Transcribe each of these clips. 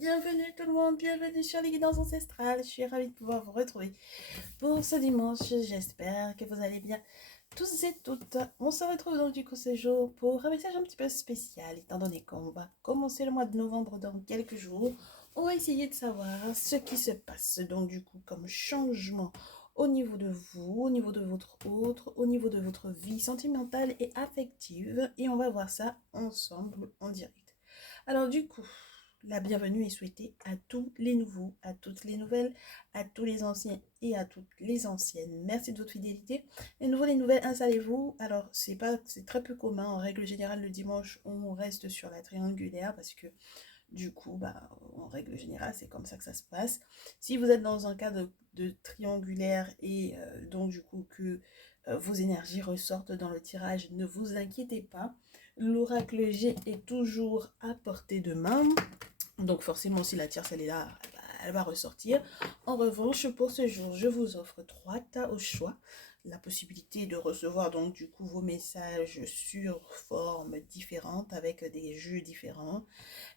Bienvenue tout le monde, bienvenue sur les guidances ancestrales. Je suis ravie de pouvoir vous retrouver pour ce dimanche. J'espère que vous allez bien tous et toutes. On se retrouve donc du coup ce jour pour un message un petit peu spécial, étant donné qu'on va commencer le mois de novembre dans quelques jours. On va essayer de savoir ce qui se passe donc du coup comme changement au niveau de vous, au niveau de votre autre, au niveau de votre vie sentimentale et affective. Et on va voir ça ensemble en direct. Alors du coup, la bienvenue est souhaitée à tous les nouveaux, à toutes les nouvelles, à tous les anciens et à toutes les anciennes. Merci de votre fidélité. Les nouveaux, les nouvelles, installez-vous. Alors c'est très peu commun. En règle générale, le dimanche, on reste sur la triangulaire parce que du coup, en règle générale, c'est comme ça que ça se passe. Si vous êtes dans un cas de triangulaire et donc du coup que vos énergies ressortent dans le tirage, ne vous inquiétez pas. L'oracle G est toujours à portée de main. Donc forcément, si la tierce, elle est là, elle va ressortir. En revanche, pour ce jour, je vous offre 3 tas au choix. La possibilité de recevoir donc du coup vos messages sur formes différentes avec des jeux différents.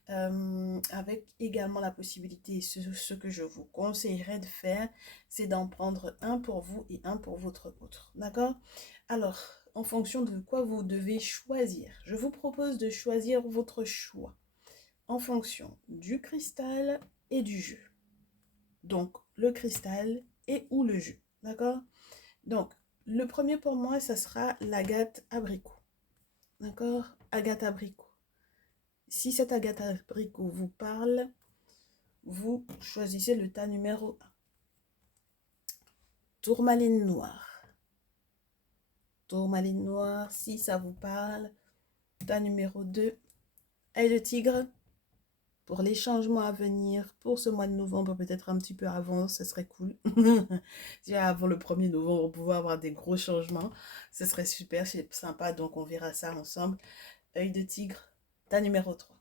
Avec également la possibilité, ce que je vous conseillerais de faire, c'est d'en prendre un pour vous et un pour votre autre. D'accord? Alors, en fonction de quoi vous devez choisir, je vous propose de choisir votre choix en fonction du cristal et du jeu. Donc, le cristal et ou le jeu. D'accord? Donc, le premier pour moi, ça sera l'agate abricot. D'accord? Agate abricot. Si cette agate abricot vous parle, vous choisissez le tas numéro 1. Tourmaline noire. Tourmaline noire, si ça vous parle. Tas numéro 2. Œil de tigre. Pour les changements à venir, pour ce mois de novembre, peut-être un petit peu avant, ce serait cool. Si avant le 1er novembre, on pouvait avoir des gros changements, ce serait super, c'est sympa, donc on verra ça ensemble. Œil de tigre, tas numéro 3.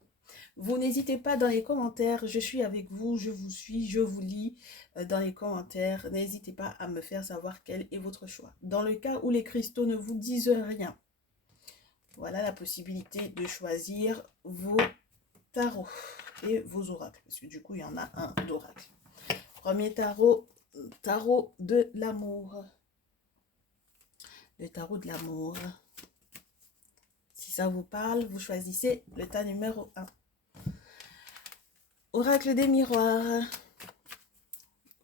Vous n'hésitez pas dans les commentaires, je suis avec vous, je vous suis, je vous lis dans les commentaires. N'hésitez pas à me faire savoir quel est votre choix. Dans le cas où les cristaux ne vous disent rien, voilà la possibilité de choisir vos tarots et vos oracles. Parce que du coup, il y en a un d'oracle. Premier tarot, tarot de l'amour. Le tarot de l'amour. Si ça vous parle, vous choisissez le tas numéro 1. Oracle des miroirs.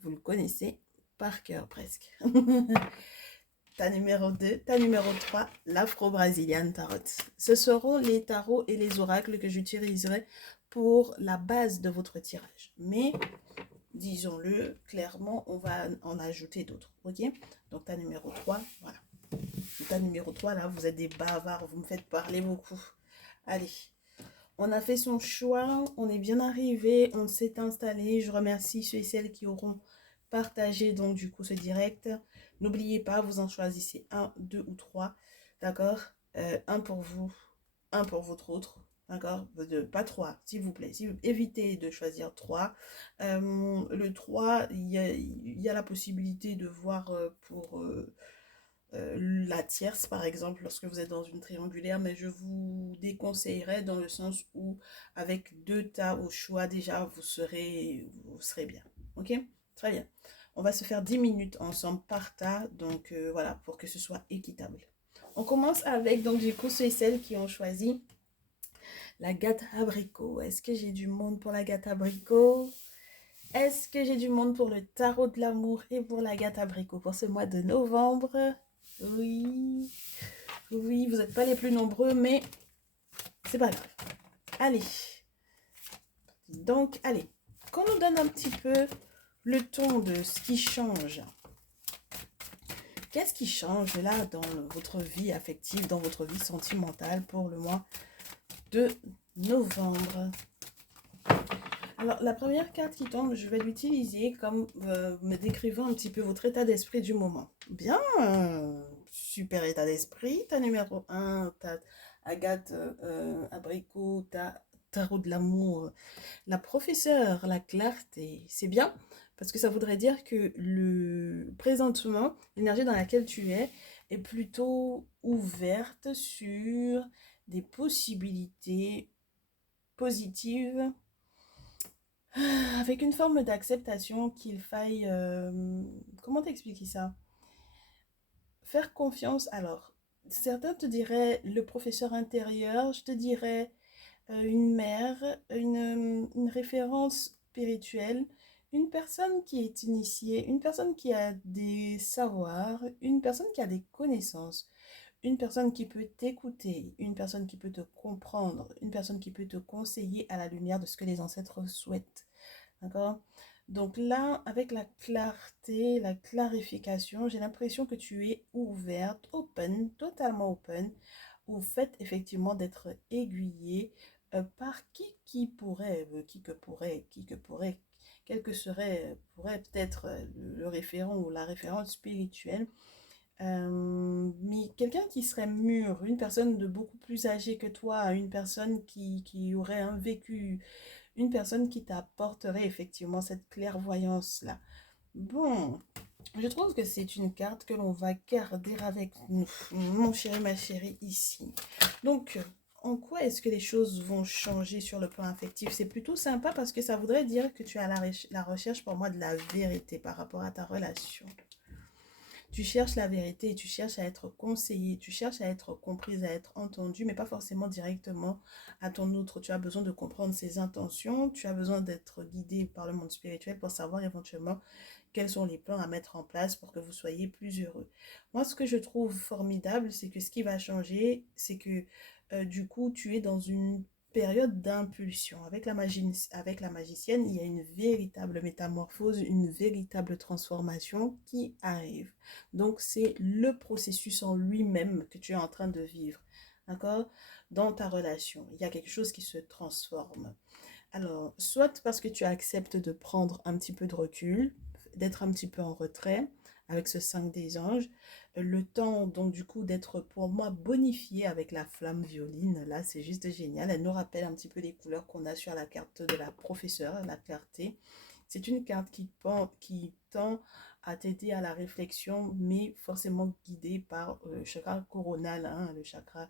Vous le connaissez par cœur presque. Tas numéro 2, tas numéro 3, l'Afro-Brazilian Tarot. Ce seront les tarots et les oracles que j'utiliserai pour la base de votre tirage. Mais, disons-le clairement, on va en ajouter d'autres. Ok? Donc, tas numéro 3, voilà. Tas numéro 3, là, vous êtes des bavards, vous me faites parler beaucoup. Allez. On a fait son choix, on est bien arrivé, on s'est installé. Je remercie ceux et celles qui auront partagé donc du coup ce direct. N'oubliez pas, vous en choisissez un, deux ou trois, d'accord? Un pour vous, un pour votre autre, d'accord? Pas trois, s'il vous plaît. Évitez de choisir trois. Le 3, il y a la possibilité de voir pour la tierce par exemple lorsque vous êtes dans une triangulaire, mais je vous déconseillerais dans le sens où avec 2 tas au choix déjà vous serez bien. Ok, très bien, on va se faire 10 minutes ensemble par tas, donc voilà, pour que ce soit équitable. On commence avec donc du coup ceux et celles qui ont choisi la gâte abricot. Est-ce que j'ai du monde pour la gâte abricot? Est-ce que j'ai du monde pour le tarot de l'amour et pour la gâte abricot pour ce mois de novembre? Oui, oui, vous n'êtes pas les plus nombreux, mais c'est pas grave. Allez, donc, allez, qu'on nous donne un petit peu le ton de ce qui change. Qu'est-ce qui change là dans votre vie affective, dans votre vie sentimentale pour le mois de novembre? Alors, la première carte qui tombe, je vais l'utiliser comme me décrivant un petit peu votre état d'esprit du moment. Bien, super état d'esprit. Ta numéro 1, ta Agathe Abricot, ta tarot de l'amour, la professeure, la clarté. C'est bien parce que ça voudrait dire que présentement, l'énergie dans laquelle tu est plutôt ouverte sur des possibilités positives Avec une forme d'acceptation qu'il faille... comment t'expliquer ça? Faire confiance. Alors, certains te diraient le professeur intérieur, je te dirais une mère, une référence spirituelle, une personne qui est initiée, une personne qui a des savoirs, une personne qui a des connaissances, une personne qui peut t'écouter, une personne qui peut te comprendre, une personne qui peut te conseiller à la lumière de ce que les ancêtres souhaitent. D'accord? Donc là, avec la clarté, la clarification, j'ai l'impression que tu es ouverte, open, totalement open, au fait effectivement d'être aiguillée par qui que pourrait, quel que serait, pourrait peut-être le référent ou la référente spirituelle, mais quelqu'un qui serait mûr, une personne de beaucoup plus âgée que toi, une personne qui aurait un vécu, une personne qui t'apporterait effectivement cette clairvoyance-là. Bon, je trouve que c'est une carte que l'on va garder avec nous, mon chéri, ma chérie, ici. Donc, en quoi est-ce que les choses vont changer sur le plan affectif? C'est plutôt sympa parce que ça voudrait dire que tu es à la recherche pour moi de la vérité par rapport à ta relation. Tu cherches la vérité, tu cherches à être conseillé, tu cherches à être comprise, à être entendue, mais pas forcément directement à ton autre. Tu as besoin de comprendre ses intentions, tu as besoin d'être guidé par le monde spirituel pour savoir éventuellement quels sont les plans à mettre en place pour que vous soyez plus heureux. Moi, ce que je trouve formidable, c'est que ce qui va changer, c'est que du coup, tu es dans une période d'impulsion. Avec la magicienne, il y a une véritable métamorphose, une véritable transformation qui arrive. Donc, c'est le processus en lui-même que tu es en train de vivre. D'accord? Dans ta relation, il y a quelque chose qui se transforme. Alors, soit parce que tu acceptes de prendre un petit peu de recul, d'être un petit peu en retrait avec ce 5 des anges, le temps donc du coup d'être pour moi bonifié avec la flamme violine, là c'est juste génial, elle nous rappelle un petit peu les couleurs qu'on a sur la carte de la professeure, la clarté. C'est une carte qui tend à t'aider à la réflexion, mais forcément guidée par le chakra coronal, hein, le chakra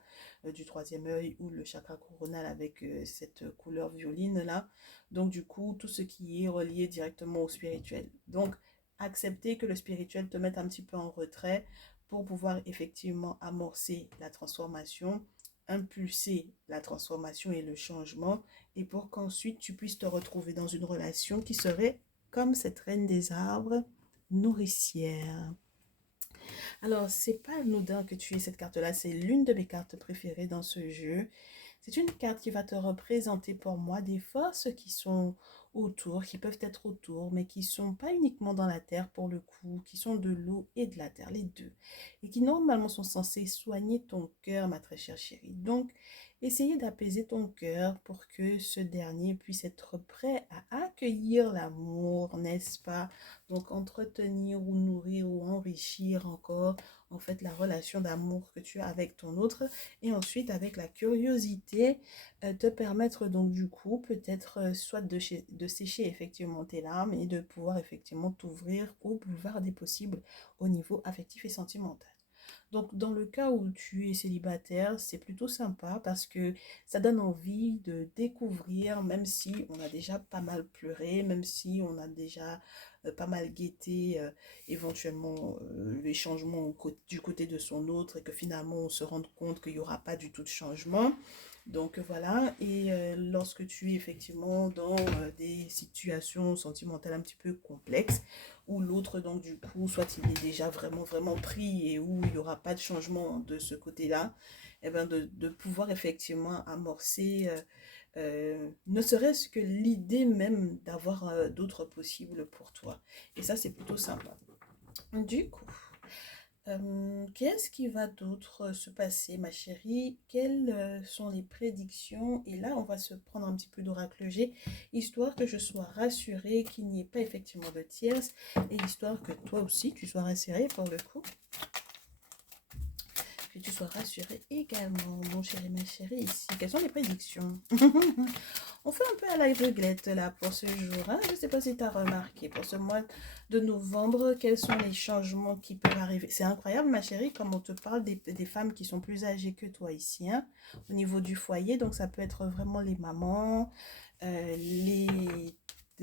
du troisième œil ou le chakra coronal avec cette couleur violine là. Donc du coup, tout ce qui est relié directement au spirituel. Donc, accepter que le spirituel te mette un petit peu en retrait pour pouvoir effectivement amorcer la transformation, impulser la transformation et le changement, et pour qu'ensuite tu puisses te retrouver dans une relation qui serait comme cette reine des arbres, nourricière. Alors, c'est pas anodin que tu aies cette carte-là, c'est l'une de mes cartes préférées dans ce jeu. C'est une carte qui va te représenter pour moi des forces qui sont autour, qui peuvent être autour, mais qui sont pas uniquement dans la terre pour le coup, qui sont de l'eau et de la terre, les deux. Et qui normalement sont censées soigner ton cœur, ma très chère chérie. Donc, essayez d'apaiser ton cœur pour que ce dernier puisse être prêt à accueillir l'amour, n'est-ce pas? Donc, entretenir ou nourrir ou enrichir encore, en fait, la relation d'amour que tu as avec ton autre. Et ensuite, avec la curiosité, te permettre donc du coup, peut-être soit de sécher effectivement tes larmes et de pouvoir effectivement t'ouvrir au boulevard des possibles au niveau affectif et sentimental. Donc, dans le cas où tu es célibataire, c'est plutôt sympa parce que ça donne envie de découvrir, même si on a déjà pas mal pleuré, même si on a déjà pas mal guetté éventuellement les changements du côté de son autre et que finalement on se rende compte qu'il n'y aura pas du tout de changement. Donc voilà, et lorsque tu es effectivement dans des situations sentimentales un petit peu complexes, où l'autre donc du coup, soit il est déjà vraiment vraiment pris et où il n'y aura pas de changement de ce côté-là, et ben de pouvoir effectivement amorcer ne serait-ce que l'idée même d'avoir d'autres possibles pour toi. Et ça, c'est plutôt sympa. Du coup, qu'est-ce qui va d'autre se passer, ma chérie? Quelles sont les prédictions? Et là, on va se prendre un petit peu d'oracle G, histoire que je sois rassurée qu'il n'y ait pas effectivement de tierce, et histoire que toi aussi, tu sois rassurée pour le coup, que tu sois rassurée également, mon chéri, ma chérie, ici. Quelles sont les prédictions? On fait un peu à l'aveuglette là pour ce jour. Hein? Je ne sais pas si tu as remarqué pour ce mois de novembre, quels sont les changements qui peuvent arriver. C'est incroyable, ma chérie, comme on te parle des femmes qui sont plus âgées que toi ici, hein, au niveau du foyer. Donc, ça peut être vraiment les mamans, les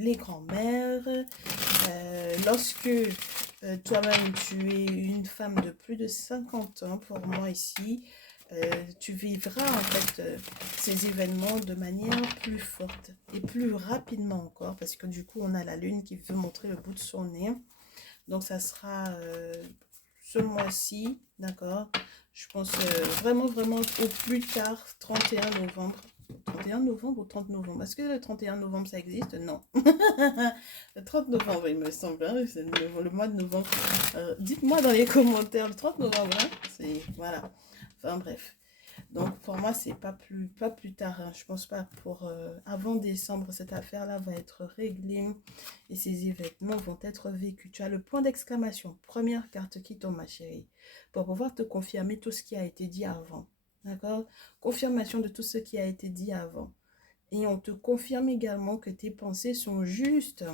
les grands-mères. Lorsque toi-même tu es une femme de plus de 50 ans, pour moi ici, tu vivras en fait ces événements de manière plus forte et plus rapidement encore, parce que du coup on a la lune qui veut montrer le bout de son nez. Donc ça sera ce mois-ci, d'accord? Je pense vraiment, vraiment au plus tard, 31 novembre. 31 novembre ou 30 novembre? Est-ce que le 31 novembre ça existe? Non. Le 30 novembre, il me semble, hein, c'est le mois de novembre. Dites-moi dans les commentaires, le 30 novembre, hein, c'est, voilà. Enfin bref. Donc pour moi, c'est pas plus tard, hein. Je pense pas pour avant décembre, cette affaire-là va être réglée et ces événements vont être vécus. Tu as le point d'exclamation, première carte qui tombe, ma chérie, pour pouvoir te confirmer tout ce qui a été dit avant. D'accord? Confirmation de tout ce qui a été dit avant. Et on te confirme également que tes pensées sont justes.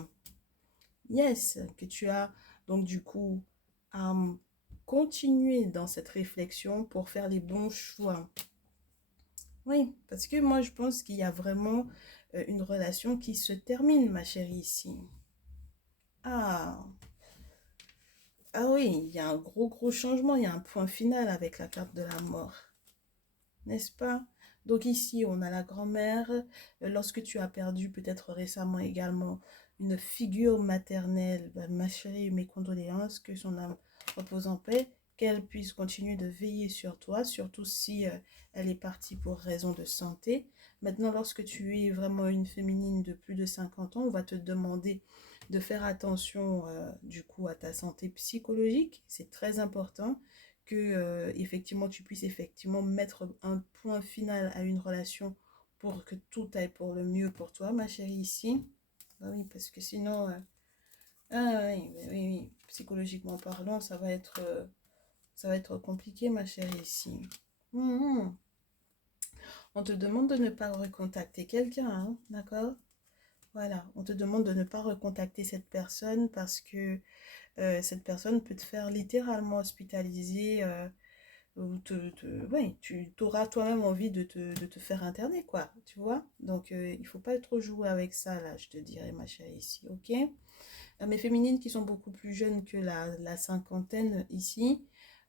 Yes, que tu as donc du coup à continuer dans cette réflexion pour faire les bons choix. Oui, parce que moi je pense qu'il y a vraiment une relation qui se termine, ma chérie, ici. Ah, ah oui, il y a un gros changement, il y a un point final avec la carte de la mort, n'est-ce pas? Donc ici, on a la grand-mère. Lorsque tu as perdu peut-être récemment également une figure maternelle, ben, ma chérie, mes condoléances, que son âme repose en paix, qu'elle puisse continuer de veiller sur toi, surtout si elle est partie pour raison de santé. Maintenant, lorsque tu es vraiment une féminine de plus de 50 ans, on va te demander de faire attention du coup à ta santé psychologique. C'est très important que effectivement tu puisses effectivement mettre un point final à une relation pour que tout aille pour le mieux pour toi, ma chérie, ici. Ah oui, parce que sinon, ah oui, oui, psychologiquement parlant, ça va être compliqué, ma chérie, ici. Mhm. On te demande de ne pas recontacter quelqu'un, hein, d'accord? Voilà, on te demande de ne pas recontacter cette personne parce que cette personne peut te faire littéralement hospitaliser ou ouais, tu auras toi-même envie de te faire interner, quoi, tu vois. Donc, il faut pas trop jouer avec ça, là, je te dirais, ma chérie, ici, ok? Mais féminines qui sont beaucoup plus jeunes que la cinquantaine ici,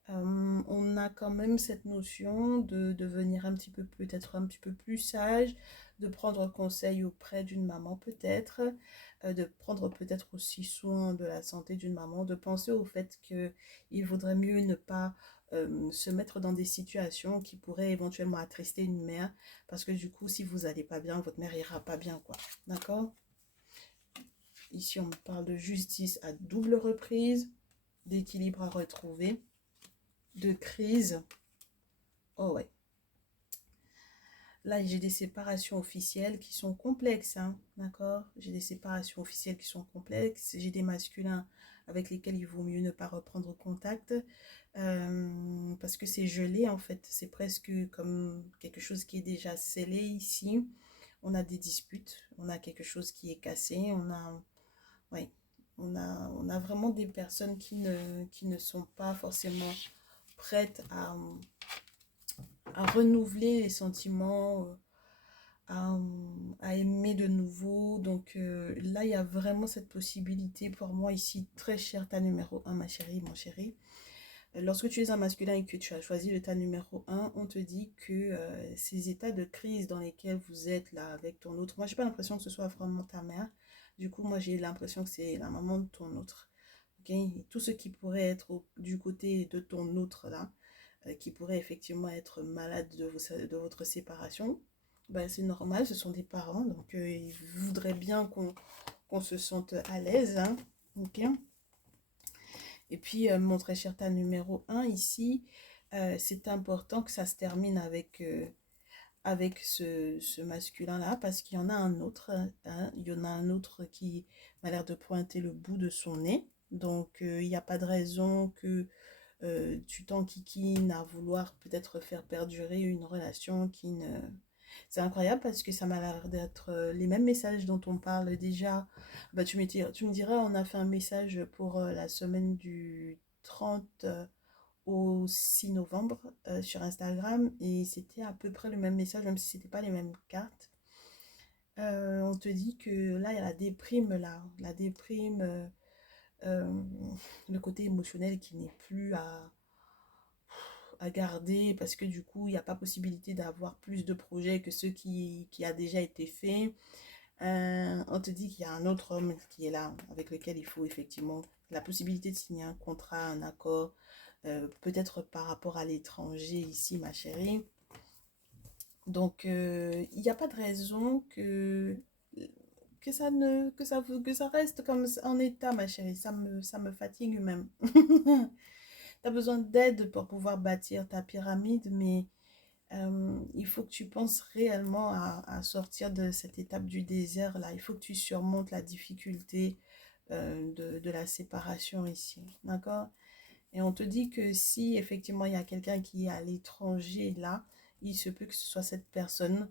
on a quand même cette notion de devenir un petit peu, peut-être un petit peu plus sage, de prendre conseil auprès d'une maman peut-être, de prendre peut-être aussi soin de la santé d'une maman, de penser au fait qu'il vaudrait mieux ne pas se mettre dans des situations qui pourraient éventuellement attrister une mère, parce que du coup, si vous n'allez pas bien, votre mère ira pas bien, quoi. D'accord? Ici, on parle de justice à double reprise, d'équilibre à retrouver, de crise. Oh ouais. Là, j'ai des séparations officielles qui sont complexes, hein, d'accord? J'ai des séparations officielles qui sont complexes. J'ai des masculins avec lesquels il vaut mieux ne pas reprendre contact parce que c'est gelé, en fait. C'est presque comme quelque chose qui est déjà scellé ici. On a des disputes, on a quelque chose qui est cassé, on a... Ouais, on a vraiment des personnes qui ne sont pas forcément prêtes à renouveler les sentiments, à aimer de nouveau. Donc là, il y a vraiment cette possibilité pour moi ici, très cher ta numéro un, ma chérie, mon chéri. Lorsque tu es un masculin et que tu as choisi le tas numéro un, on te dit que ces états de crise dans lesquels vous êtes là avec ton autre, moi j'ai pas l'impression que ce soit vraiment ta mère, du coup moi j'ai l'impression que c'est la maman de ton autre, ok? Et tout ce qui pourrait être du côté de ton autre là, qui pourrait effectivement être malade de votre séparation, ben, c'est normal, ce sont des parents, donc ils voudraient bien qu'on se sente à l'aise, hein, ok? Et puis, mon très cher tas numéro un ici, c'est important que ça se termine avec ce masculin-là, parce qu'il y en a un autre, hein, il y en a un autre qui m'a l'air de pointer le bout de son nez. Donc, il n'y a pas de raison que tu t'enquiquines à vouloir peut-être faire perdurer une relation qui ne... C'est incroyable parce que ça m'a l'air d'être les mêmes messages dont on parle déjà. Bah, tu me diras, on a fait un message pour la semaine du 30 au 6 novembre sur Instagram et c'était à peu près le même message, même si c'était pas les mêmes cartes. On te dit que là, il y a la déprime, là. La déprime, euh, le côté émotionnel qui n'est plus à garder parce que du coup, il n'y a pas possibilité d'avoir plus de projets que ceux qui a déjà été fait. On te dit qu'il y a un autre homme qui est là, avec lequel il faut effectivement la possibilité de signer un contrat, un accord, peut-être par rapport à l'étranger ici, ma chérie. Donc, il n'y a pas de raison que ça reste comme en état, ma chérie. Ça me fatigue même. Tu as besoin d'aide pour pouvoir bâtir ta pyramide, mais il faut que tu penses réellement à sortir de cette étape du désert là. Il faut que tu surmontes la difficulté de la séparation ici. D'accord? Et on te dit que si effectivement il y a quelqu'un qui est à l'étranger là, il se peut que ce soit cette personne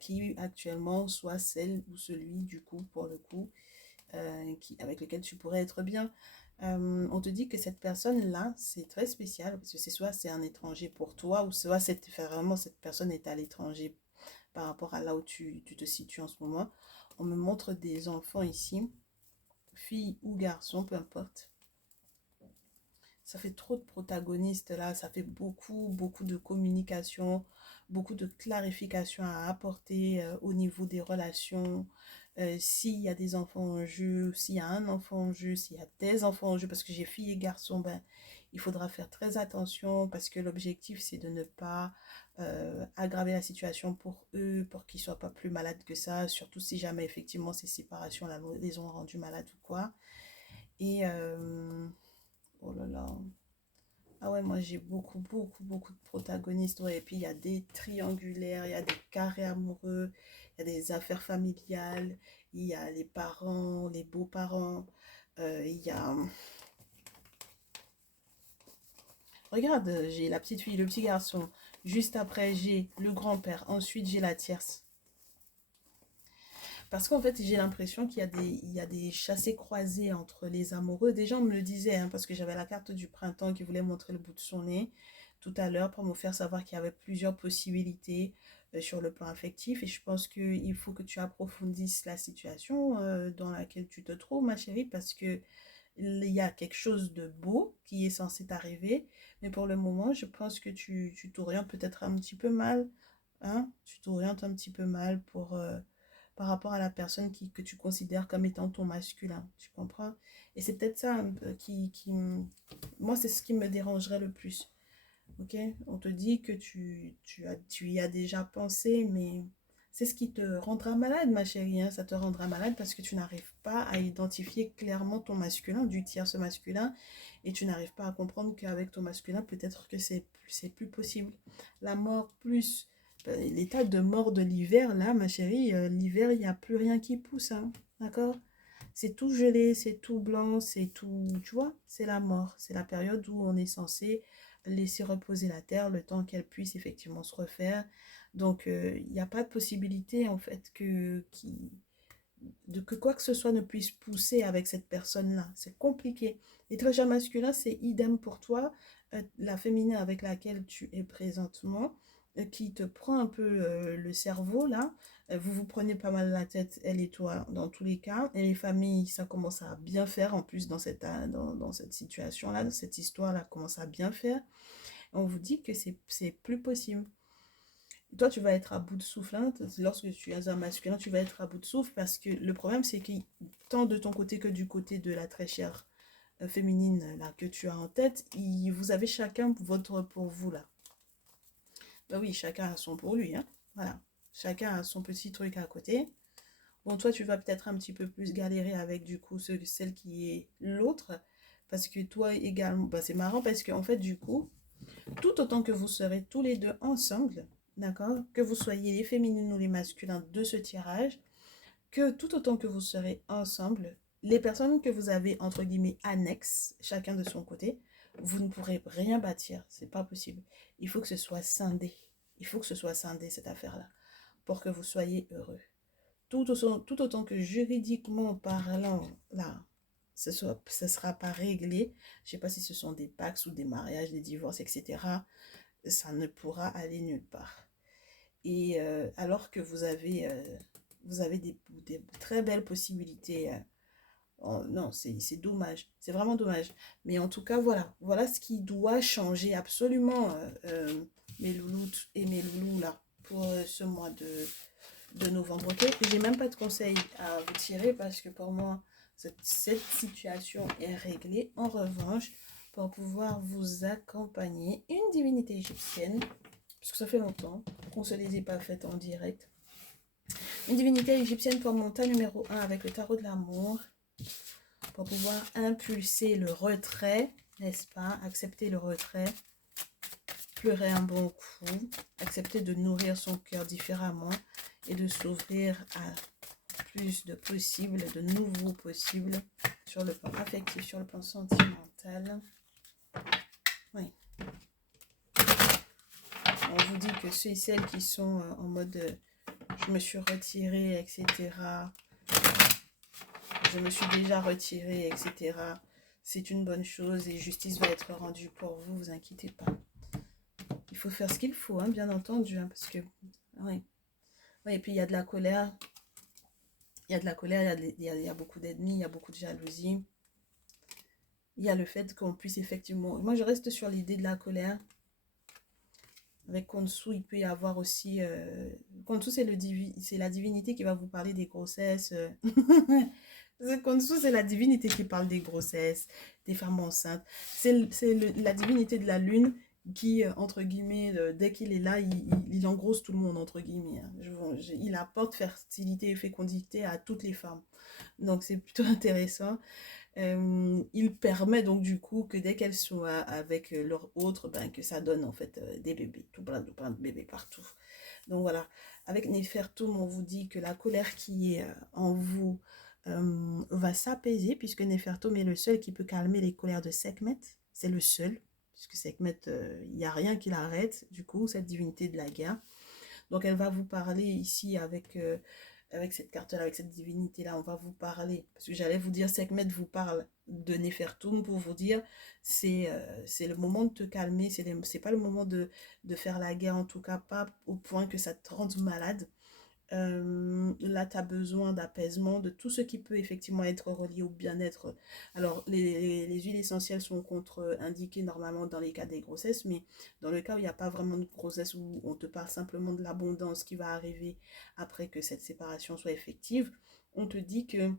qui actuellement soit celle ou celui du coup pour le coup avec lequel tu pourrais être bien. On te dit que cette personne-là, c'est très spécial parce que c'est soit c'est un étranger pour toi ou soit vraiment cette personne est à l'étranger par rapport à là où tu te situes en ce moment. On me montre des enfants ici, filles ou garçons, peu importe. Ça fait trop de protagonistes là, ça fait beaucoup de communication, beaucoup de clarification à apporter au niveau des relations. S'il y a des enfants en jeu, s'il y a un enfant en jeu, s'il y a des enfants en jeu, parce que j'ai filles et garçons, ben, il faudra faire très attention parce que l'objectif c'est de ne pas aggraver la situation pour eux, pour qu'ils ne soient pas plus malades que ça, surtout si jamais effectivement ces séparations là les ont rendus malades ou quoi. Et oh là là. Ah ouais, moi j'ai beaucoup de protagonistes. Ouais. Et puis il y a des triangulaires, il y a des carrés amoureux, il y a des affaires familiales, il y a les parents, les beaux-parents, il y a... Regarde, j'ai la petite fille, le petit garçon. Juste après, j'ai le grand-père. Ensuite, j'ai la tierce. Parce qu'en fait, j'ai l'impression il y a des chassés-croisés entre les amoureux. Des gens me le disaient, hein, parce que j'avais la carte du printemps qui voulait montrer le bout de son nez tout à l'heure pour me faire savoir qu'il y avait plusieurs possibilités sur le plan affectif. Et je pense qu'il faut que tu approfondisses la situation dans laquelle tu te trouves, ma chérie, parce que il y a quelque chose de beau qui est censé t'arriver. Mais pour le moment, je pense que tu t'orientes peut-être un petit peu mal. Hein? Tu t'orientes un petit peu mal par rapport à la personne que tu considères comme étant ton masculin. Tu comprends? Et c'est peut-être ça un peu moi, c'est ce qui me dérangerait le plus. Ok? On te dit que tu y as déjà pensé, mais c'est ce qui te rendra malade, ma chérie. Hein. Ça te rendra malade parce que tu n'arrives pas à identifier clairement ton masculin, du tierce masculin, et tu n'arrives pas à comprendre qu'avec ton masculin, peut-être que c'est plus possible. La mort plus l'état de mort de l'hiver, là, ma chérie, l'hiver, il n'y a plus rien qui pousse, hein, d'accord? C'est tout gelé, c'est tout blanc, c'est tout, tu vois, c'est la mort. C'est la période où on est censé laisser reposer la terre le temps qu'elle puisse effectivement se refaire. Donc, il n'y a pas de possibilité, en fait, que quoi que ce soit ne puisse pousser avec cette personne-là. C'est compliqué. Les traits masculins, c'est idem pour toi. La féminine avec laquelle tu es présentement, qui te prend un peu le cerveau, là. Vous vous prenez pas mal la tête, elle et toi, dans tous les cas. Et les familles, ça commence à bien faire, en plus, dans cette situation-là, dans cette histoire-là, commence à bien faire. On vous dit que c'est plus possible. Toi, tu vas être à bout de souffle. Hein. Lorsque tu es un masculin, tu vas être à bout de souffle parce que le problème, c'est que tant de ton côté que du côté de la très chère féminine là, que tu as en tête, vous avez chacun votre pour vous là. Ben oui, chacun a son pour lui. Hein. Voilà. Chacun a son petit truc à côté. Bon, toi, tu vas peut-être un petit peu plus galérer avec du coup celle qui est l'autre. Parce que toi également, bah, c'est marrant parce qu'en fait, du coup, tout autant que vous serez tous les deux ensemble, d'accord, que vous soyez les féminines ou les masculins de ce tirage, que tout autant que vous serez ensemble, les personnes que vous avez, entre guillemets, annexes, chacun de son côté, vous ne pourrez rien bâtir. C'est pas possible. Il faut que ce soit scindé. Il faut que ce soit scindé, cette affaire-là, pour que vous soyez heureux. Tout autant que juridiquement parlant, là, ce ne sera pas réglé. Je ne sais pas si ce sont des pax ou des mariages, des divorces, etc. Ça ne pourra aller nulle part. Et alors que vous avez vous avez des très belles possibilités. Non, c'est dommage. C'est vraiment dommage. Mais en tout cas, voilà ce qui doit changer absolument, mes louloutes et mes loulous là, pour ce mois de novembre. Ok, j'ai même pas de conseils à vous tirer parce que pour moi, cette situation est réglée. En revanche, pour pouvoir vous accompagner, une divinité égyptienne, parce que ça fait longtemps qu'on ne se les ait pas faites en direct. Une divinité égyptienne pour mon tas numéro 1 avec le tarot de l'amour, pour pouvoir impulser le retrait, n'est-ce pas? Accepter le retrait, pleurer un bon coup, accepter de nourrir son cœur différemment et de s'ouvrir à plus de possibles, de nouveaux possibles sur le plan affectif, sur le plan sentimental. Oui. On vous dit que ceux et celles qui sont en mode je me suis retirée, etc. Je me suis déjà retirée, etc. C'est une bonne chose et justice va être rendue pour vous, vous inquiétez pas. Il faut faire ce qu'il faut, hein, bien entendu, hein, parce que, oui. Oui, et puis il y a de la colère. Il y a de la colère, il y a beaucoup d'ennemis, il y a beaucoup de jalousie. Il y a le fait qu'on puisse effectivement... Moi, je reste sur l'idée de la colère. Avec Konsu, il peut y avoir aussi... Konsu, c'est la divinité qui va vous parler des grossesses. Konsu, c'est la divinité qui parle des grossesses, des femmes enceintes. C'est la divinité de la lune qui, entre guillemets, dès qu'il est là, il engrosse tout le monde, entre guillemets. Hein. Il apporte fertilité et fécondité à toutes les femmes. Donc, c'est plutôt intéressant. Il permet donc du coup que dès qu'elles sont avec leur autre, ben, que ça donne en fait des bébés, tout plein de bébés partout. Donc voilà, avec Nefertum, on vous dit que la colère qui est en vous va s'apaiser, puisque Nefertum est le seul qui peut calmer les colères de Sekhmet. C'est le seul, puisque Sekhmet, il n'y a rien qui l'arrête, du coup, cette divinité de la guerre. Donc elle va vous parler ici avec cette carte-là, avec cette divinité-là, on va vous parler. Parce que j'allais vous dire, Sekhmet vous parle de Nefertum pour vous dire, c'est le moment de te calmer, c'est pas le moment de faire la guerre, en tout cas pas au point que ça te rende malade. Là, tu as besoin d'apaisement, de tout ce qui peut effectivement être relié au bien-être. Alors, les huiles essentielles sont contre-indiquées normalement dans les cas des grossesses, mais dans le cas où il n'y a pas vraiment de grossesse, où on te parle simplement de l'abondance qui va arriver après que cette séparation soit effective, on te dit que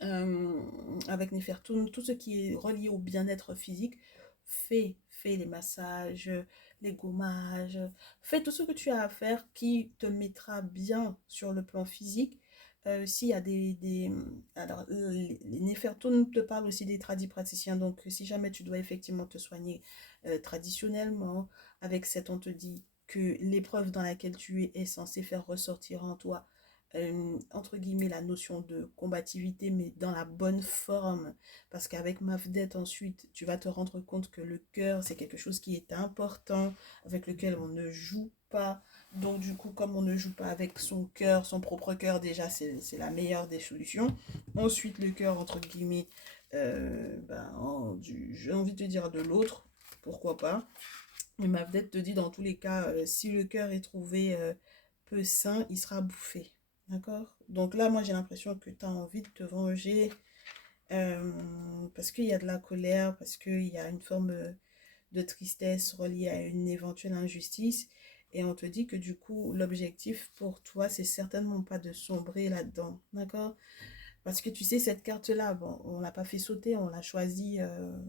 avec Nefertum, tout ce qui est relié au bien-être physique, fais les massages, les gommages, fais tout ce que tu as à faire qui te mettra bien sur le plan physique. S'il y a alors, les Nefertum te parlent aussi des tradipraticiens, donc si jamais tu dois effectivement te soigner traditionnellement, avec cette, on te dit que l'épreuve dans laquelle tu es est censée faire ressortir en toi entre guillemets la notion de combativité, mais dans la bonne forme, parce qu'avec Mafdet ensuite tu vas te rendre compte que le cœur c'est quelque chose qui est important, avec lequel on ne joue pas. Donc du coup, comme on ne joue pas avec son cœur, son propre cœur, déjà c'est la meilleure des solutions. Ensuite le cœur entre guillemets j'ai envie de te dire de l'autre, pourquoi pas. Mais Mafdet te dit dans tous les cas, si le cœur est trouvé peu sain, il sera bouffé. D'accord? Donc là, moi, j'ai l'impression que tu as envie de te venger euh, parce qu'il y a de la colère, parce qu'il y a une forme de tristesse reliée à une éventuelle injustice. Et on te dit que du coup, l'objectif pour toi, c'est certainement pas de sombrer là-dedans. D'accord? Parce que tu sais, cette carte-là, bon, on l'a pas fait sauter, on l'a choisie,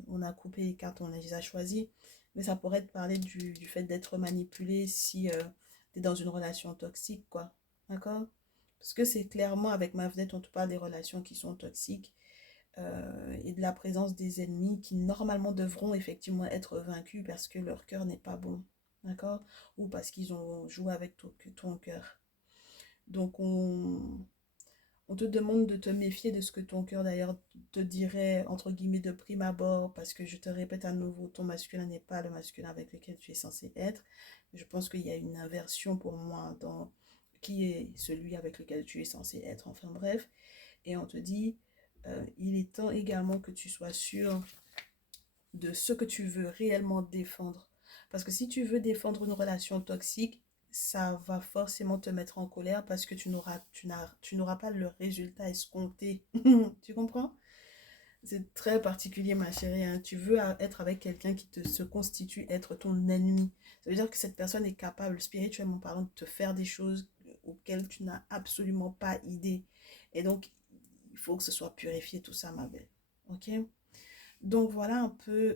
on a coupé les cartes, on les a choisies. Mais ça pourrait te parler du fait d'être manipulé si tu es dans une relation toxique, quoi. D'accord? Parce que c'est clairement, avec ma vedette, on te parle des relations qui sont toxiques et de la présence des ennemis qui normalement devront effectivement être vaincus parce que leur cœur n'est pas bon. D'accord? Ou parce qu'ils ont joué avec ton cœur. Donc on te demande de te méfier de ce que ton cœur d'ailleurs te dirait, entre guillemets, de prime abord, parce que je te répète à nouveau, ton masculin n'est pas le masculin avec lequel tu es censé être. Je pense qu'il y a une inversion pour moi dans qui est celui avec lequel tu es censé être. Enfin bref, et on te dit, il est temps également que tu sois sûr de ce que tu veux réellement défendre. Parce que si tu veux défendre une relation toxique, ça va forcément te mettre en colère parce que tu n'auras pas le résultat escompté. Tu comprends? C'est très particulier, ma chérie, hein. Tu veux être avec quelqu'un qui se constitue être ton ennemi. Ça veut dire que cette personne est capable, spirituellement parlant, de te faire des choses auxquelles tu n'as absolument pas idée. Et donc, il faut que ce soit purifié, tout ça, ma belle. Ok? Donc voilà un peu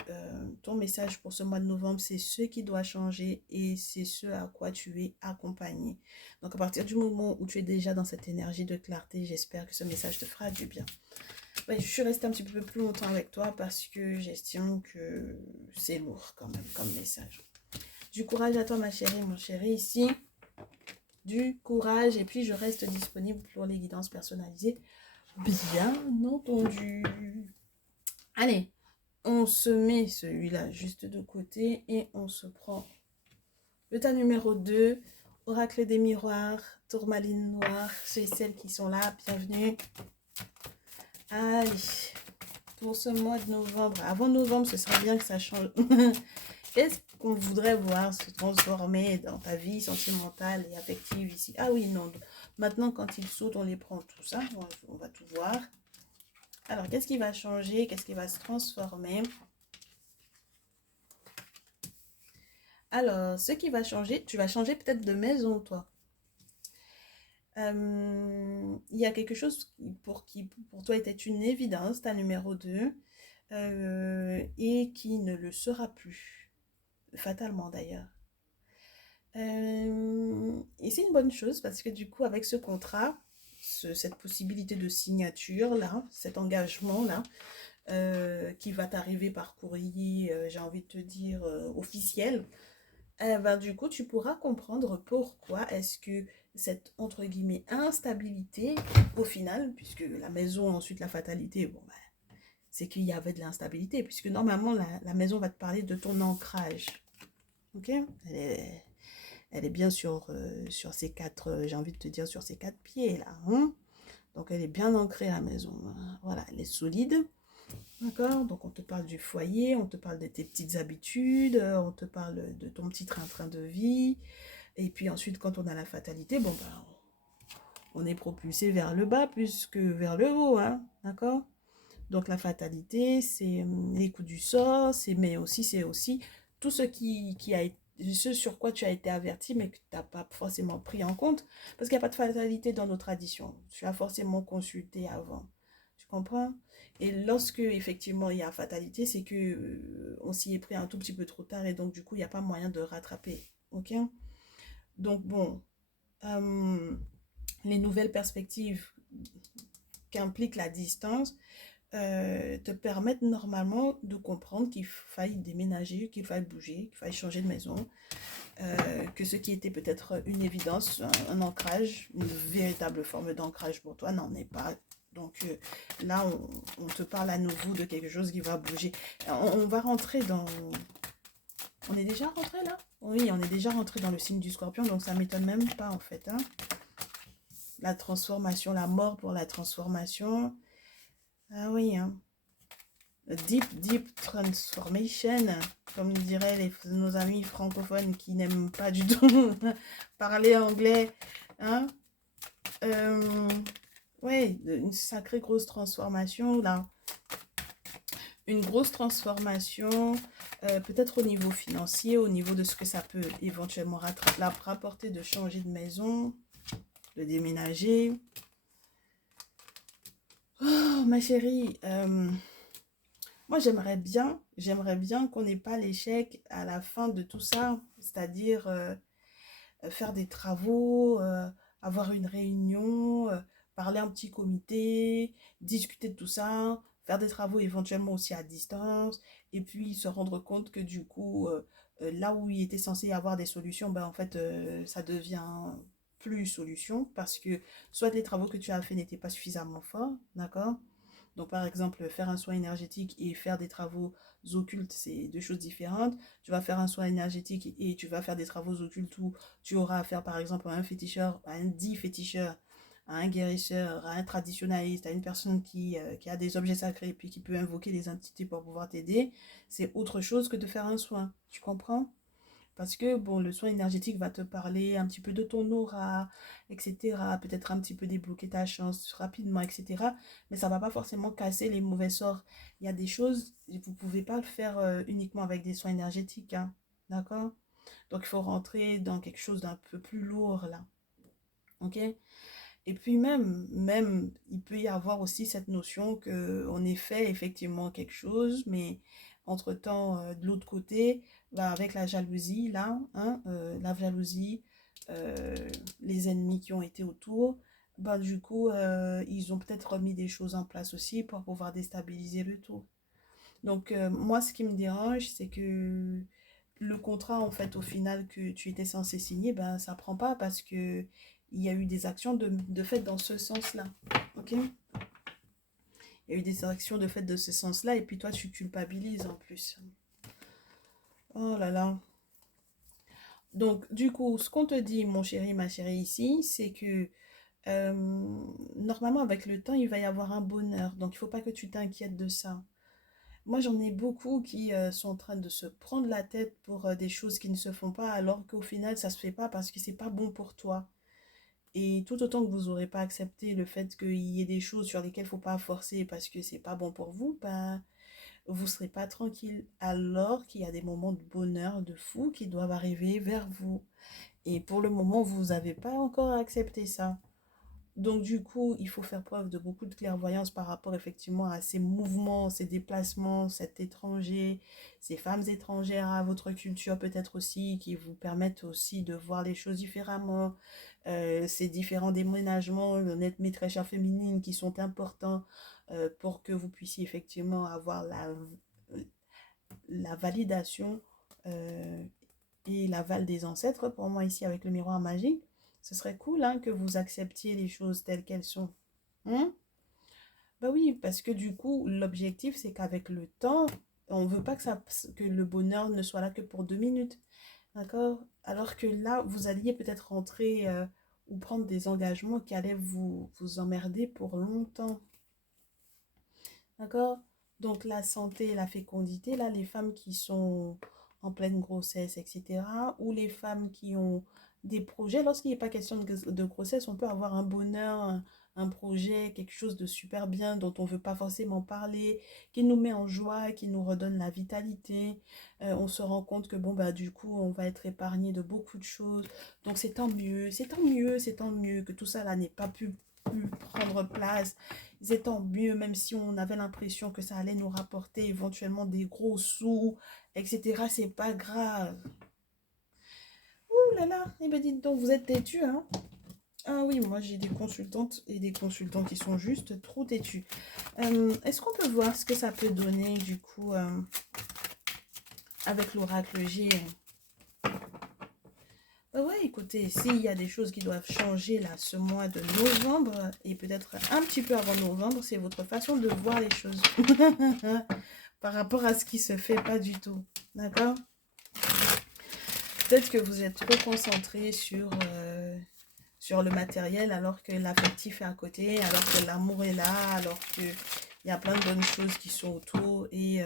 ton message pour ce mois de novembre, c'est ce qui doit changer et c'est ce à quoi tu es accompagné. Donc à partir du moment où tu es déjà dans cette énergie de clarté, j'espère que ce message te fera du bien. Ouais, je suis restée un petit peu plus longtemps avec toi parce que j'estime que c'est lourd quand même comme message. Du courage à toi ma chérie, mon chéri ici. Du courage et puis je reste disponible pour les guidances personnalisées, bien entendu. Allez, on se met celui-là juste de côté et on se prend le tas numéro 2, oracle des miroirs, tourmaline noire, ceux et celles qui sont là, bienvenue. Allez, pour ce mois de novembre, avant novembre, ce serait bien que ça change. Qu'est-ce qu'on voudrait voir se transformer dans ta vie sentimentale et affective ici? Ah oui, non. Maintenant, quand ils sautent, on les prend tout ça. On va tout voir. Alors, qu'est-ce qui va changer? Qu'est-ce qui va se transformer? Alors, ce qui va changer, tu vas changer peut-être de maison, toi. Il y a quelque chose qui pour toi était une évidence, ta numéro 2, et qui ne le sera plus, fatalement d'ailleurs. Et c'est une bonne chose parce que du coup, avec ce contrat, cette possibilité de signature là, cet engagement là, qui va t'arriver par courrier, j'ai envie de te dire officiel, ben, du coup, tu pourras comprendre pourquoi est-ce que cette, entre guillemets, instabilité, au final, puisque la maison, ensuite la fatalité, bon, ben, c'est qu'il y avait de l'instabilité, puisque normalement, la maison va te parler de ton ancrage. Ok? Elle est bien sur ses quatre, j'ai envie de te dire, sur ses quatre pieds, là. Hein. Donc, elle est bien ancrée, la maison. Voilà, elle est solide. D'accord? Donc, on te parle du foyer, on te parle de tes petites habitudes, on te parle de ton petit train-train de vie. Et puis ensuite, quand on a la fatalité, bon, ben, on est propulsé vers le bas plus que vers le haut. Hein? D'accord? Donc, la fatalité, c'est les coups du sort, c'est aussi tout ce qui a été ce sur quoi tu as été averti, mais que tu n'as pas forcément pris en compte, parce qu'il n'y a pas de fatalité dans nos traditions. Tu as forcément consulté avant. Tu comprends? Et lorsque, effectivement, il y a fatalité, c'est que on s'y est pris un tout petit peu trop tard, et donc, du coup, il n'y a pas moyen de rattraper. OK? Donc, bon, euh, les nouvelles perspectives qu'implique la distance, te permettent normalement de comprendre qu'il faille déménager, qu'il faille bouger, qu'il faille changer de maison, que ce qui était peut-être une évidence, un ancrage, une véritable forme d'ancrage pour toi n'en est pas. Donc là, on te parle à nouveau de quelque chose qui va bouger. On va rentrer dans... On est déjà rentré là? Oui, on est déjà rentré dans le signe du scorpion, donc ça m'étonne même pas en fait. Hein. La transformation, la mort pour la transformation. Ah oui, hein. Deep transformation, comme diraient nos amis francophones qui n'aiment pas du tout parler anglais. Hein? Ouais, une sacrée grosse transformation là. Une grosse transformation, peut-être au niveau financier, au niveau de ce que ça peut éventuellement rapporter de changer de maison, de déménager. Oh, ma chérie, moi, j'aimerais bien qu'on n'ait pas l'échec à la fin de tout ça, c'est-à-dire faire des travaux, avoir une réunion, parler en petit comité, discuter de tout ça, faire des travaux éventuellement aussi à distance, et puis se rendre compte que du coup, là où il était censé y avoir des solutions, ben en fait, ça devient plus solution parce que soit les travaux que tu as fait n'étaient pas suffisamment forts, d'accord? Donc, par exemple, faire un soin énergétique et faire des travaux occultes, c'est deux choses différentes. Tu vas faire un soin énergétique et tu vas faire des travaux occultes où tu auras affaire, par exemple, à un féticheur, à un dit féticheur, à un guérisseur, à un traditionnaliste, à une personne qui a des objets sacrés et puis qui peut invoquer des entités pour pouvoir t'aider. C'est autre chose que de faire un soin. Tu comprends? Parce que, bon, le soin énergétique va te parler un petit peu de ton aura, etc. Peut-être un petit peu débloquer ta chance rapidement, etc. Mais ça va pas forcément casser les mauvais sorts. Il y a des choses, vous pouvez pas le faire uniquement avec des soins énergétiques, hein. D'accord? Donc, il faut rentrer dans quelque chose d'un peu plus lourd, là. Ok? Et puis même, il peut y avoir aussi cette notion que on ait fait effectivement quelque chose, mais entre-temps, de l'autre côté, bah, avec la jalousie, là, hein, la jalousie, euh, les ennemis qui ont été autour, bah, du coup, ils ont peut-être remis des choses en place aussi pour pouvoir déstabiliser le tout. Donc, moi, ce qui me dérange, c'est que le contrat, en fait, au final, que tu étais censé signer, ben, ça prend pas parce que il y a eu des actions de fait dans ce sens-là. Ok? Il y a eu des actions de fait de ce sens-là, et puis toi, tu culpabilises en plus. Oh là là. Donc, du coup, ce qu'on te dit, mon chéri, ma chérie, ici, c'est que euh, normalement, avec le temps, il va y avoir un bonheur. Donc, il faut pas que tu t'inquiètes de ça. Moi, j'en ai beaucoup qui sont en train de se prendre la tête pour des choses qui ne se font pas, alors qu'au final, ça se fait pas parce que c'est pas bon pour toi. Et tout autant que vous n'aurez pas accepté le fait qu'il y ait des choses sur lesquelles il ne faut pas forcer parce que c'est pas bon pour vous, ben, vous ne serez pas tranquille. Alors qu'il y a des moments de bonheur, de fou qui doivent arriver vers vous. Et pour le moment, vous n'avez pas encore accepté ça. Donc du coup, il faut faire preuve de beaucoup de clairvoyance par rapport effectivement à ces mouvements, ces déplacements, cet étranger, ces femmes étrangères à votre culture peut-être aussi, qui vous permettent aussi de voir les choses différemment, ces différents déménagements, notre maîtresse féminine qui sont importants pour que vous puissiez effectivement avoir la validation euh, et l'aval des ancêtres, pour moi ici avec le miroir magique. Ce serait cool hein, que vous acceptiez les choses telles qu'elles sont. Hein? Bah oui, parce que du coup, l'objectif, c'est qu'avec le temps, on ne veut pas que le bonheur ne soit là que pour 2 minutes. D'accord? Alors que là, vous alliez peut-être rentrer ou prendre des engagements qui allaient vous emmerder pour longtemps. D'accord? Donc la santé et la fécondité, là, les femmes qui sont en pleine grossesse, etc., ou les femmes qui ont des projets, lorsqu'il n'est pas question de grossesse, on peut avoir un bonheur, un projet, quelque chose de super bien dont on ne veut pas forcément parler, qui nous met en joie, qui nous redonne la vitalité. On se rend compte que bon, bah, du coup, on va être épargné de beaucoup de choses. Donc c'est tant mieux, c'est tant mieux, c'est tant mieux que tout ça là n'ait pas pu prendre place. C'est tant mieux, même si on avait l'impression que ça allait nous rapporter éventuellement des gros sous, etc. C'est pas grave. Ouh là là, eh ben dites donc, vous êtes têtu, hein? Ah oui, moi j'ai des consultantes et des consultants qui sont juste trop têtus. Est-ce qu'on peut voir ce que ça peut donner du coup avec l'oracle G? Ouais, écoutez, s'il y a des choses qui doivent changer là ce mois de novembre et peut-être un petit peu avant novembre, c'est votre façon de voir les choses par rapport à ce qui se fait pas du tout. D'accord? Peut-être que vous êtes trop concentré sur le matériel alors que l'affectif est à côté, alors que l'amour est là, alors qu'il y a plein de bonnes choses qui sont autour et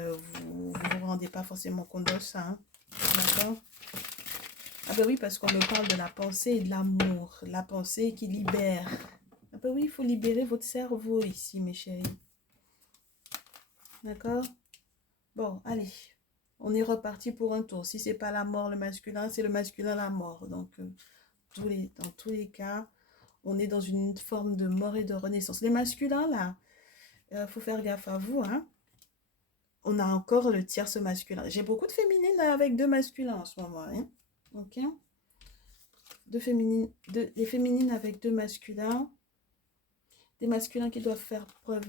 vous ne vous rendez pas forcément compte de ça. Hein. D'accord? Ah ben oui, parce qu'on me parle de la pensée et de l'amour. La pensée qui libère. Ah ben oui, il faut libérer votre cerveau ici, mes chéris. D'accord? Bon, allez. On est reparti pour un tour. Si c'est pas la mort, le masculin, c'est le masculin, la mort. Donc, dans tous les cas, on est dans une forme de mort et de renaissance. Les masculins, là, faut faire gaffe à vous, hein. On a encore le tierce masculin. J'ai beaucoup de féminines avec deux masculins en ce moment, hein. Ok? Les féminines avec deux masculins. Des masculins qui doivent faire preuve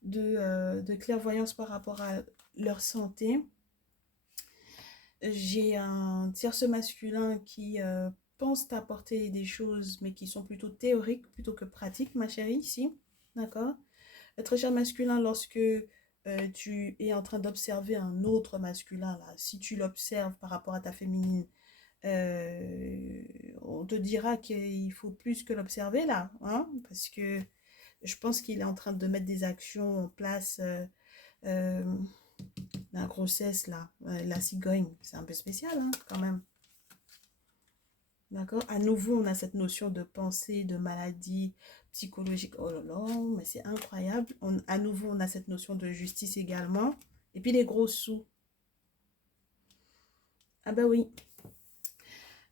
de clairvoyance par rapport à leur santé. J'ai un tierce masculin qui pense t'apporter des choses, mais qui sont plutôt théoriques plutôt que pratiques, ma chérie, ici. D'accord? Le très cher masculin, lorsque tu es en train d'observer un autre masculin, là, si tu l'observes par rapport à ta féminine, on te dira qu'il faut plus que l'observer, là, hein, parce que je pense qu'il est en train de mettre des actions en place. Euh, la grossesse, là, la cigogne, c'est un peu spécial, hein, quand même. D'accord? À nouveau, on a cette notion de pensée, de maladie psychologique. Oh là là, mais c'est incroyable. À nouveau, on a cette notion de justice également. Et puis les gros sous. Ah bah oui.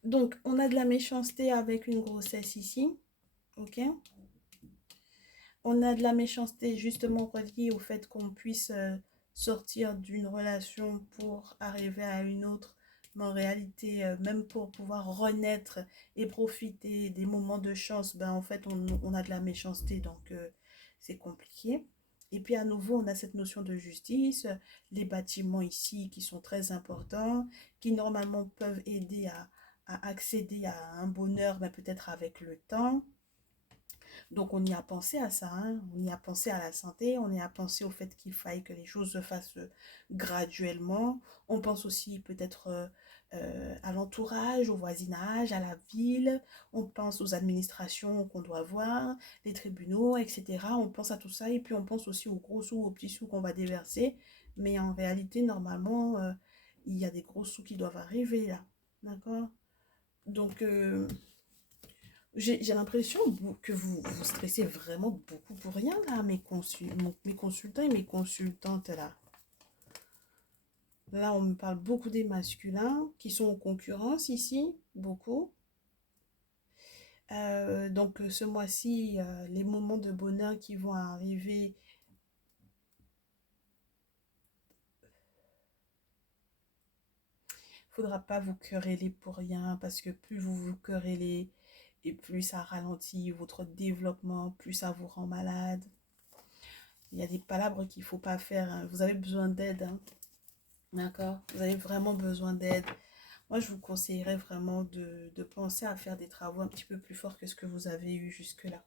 Donc, on a de la méchanceté avec une grossesse ici. Ok? On a de la méchanceté justement reliée au fait qu'on puisse sortir d'une relation pour arriver à une autre. Mais en réalité, même pour pouvoir renaître et profiter des moments de chance, ben en fait, on a de la méchanceté, donc c'est compliqué. Et puis à nouveau, on a cette notion de justice, les bâtiments ici qui sont très importants, qui normalement peuvent aider à accéder à un bonheur, mais peut-être avec le temps. Donc on y a pensé à ça, hein. On y a pensé à la santé, on y a pensé au fait qu'il faille que les choses se fassent graduellement. On pense aussi peut-être à l'entourage, au voisinage, à la ville. On pense aux administrations qu'on doit voir, les tribunaux, etc. On pense à tout ça et puis on pense aussi aux gros sous, aux petits sous qu'on va déverser. Mais en réalité, normalement, il y a des gros sous qui doivent arriver là. D'accord? Donc, j'ai l'impression que vous stressez vraiment beaucoup pour rien, là, mes consultants et mes consultantes, là. Là, on me parle beaucoup des masculins qui sont en concurrence ici, beaucoup. Donc, ce mois-ci, les moments de bonheur qui vont arriver, faudra pas vous quereller pour rien, parce que plus vous vous querellez, et plus ça ralentit votre développement, plus ça vous rend malade. Il y a des palabres qu'il faut pas faire, hein. Vous avez besoin d'aide, hein. D'accord? Vous avez vraiment besoin d'aide. Moi, je vous conseillerais vraiment de penser à faire des travaux un petit peu plus forts que ce que vous avez eu jusque-là.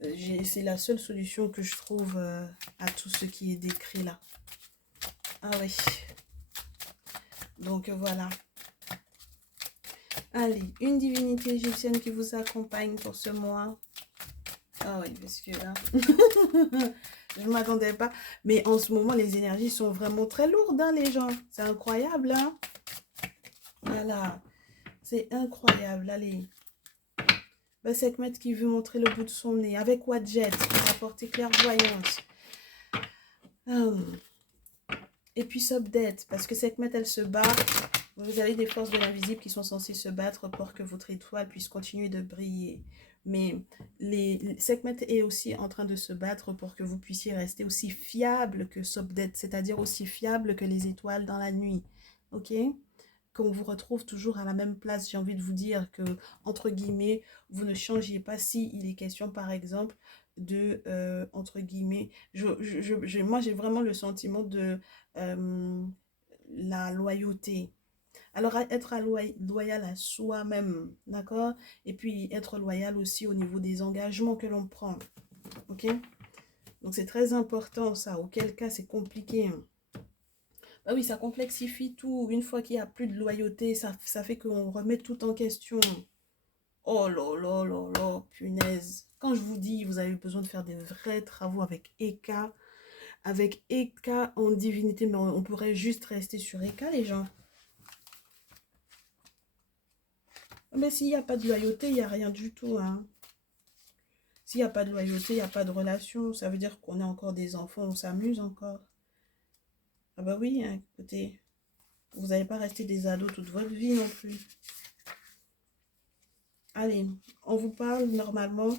C'est la seule solution que je trouve à tout ce qui est décrit là. Ah oui. Donc voilà. Allez, une divinité égyptienne qui vous accompagne pour ce mois. Ah oui, parce que là, je ne m'attendais pas. Mais en ce moment, les énergies sont vraiment très lourdes, hein, les gens. C'est incroyable, hein. Voilà. C'est incroyable. Allez. Bah, Sekhmet qui veut montrer le bout de son nez. Avec Wadjet, qui va apporter clairvoyance. Et puis Sobdet, parce que Sekhmet, elle se bat. Vous avez des forces de l'invisible qui sont censées se battre pour que votre étoile puisse continuer de briller. Mais Sekhmet est aussi en train de se battre pour que vous puissiez rester aussi fiable que Sobdet, c'est-à-dire aussi fiable que les étoiles dans la nuit. Ok? Qu'on vous retrouve toujours à la même place. J'ai envie de vous dire que, entre guillemets, vous ne changiez pas si il est question, par exemple, de, entre guillemets, moi j'ai vraiment le sentiment de la loyauté. Alors, être loyal à soi-même, d'accord? Et puis, être loyal aussi au niveau des engagements que l'on prend, ok? Donc, c'est très important, ça. Auquel cas, c'est compliqué, hein. Bah oui, ça complexifie tout. Une fois qu'il n'y a plus de loyauté, ça fait qu'on remet tout en question. Oh là là là là, punaise. Quand je vous dis, vous avez besoin de faire des vrais travaux avec Eka en divinité, mais on pourrait juste rester sur Eka, les gens. Mais s'il n'y a pas de loyauté, il n'y a rien du tout, hein. S'il n'y a pas de loyauté, il n'y a pas de relation. Ça veut dire qu'on est encore des enfants, on s'amuse encore. Ah bah oui, hein, écoutez, vous n'allez pas rester des ados toute votre vie non plus. Allez, on vous parle normalement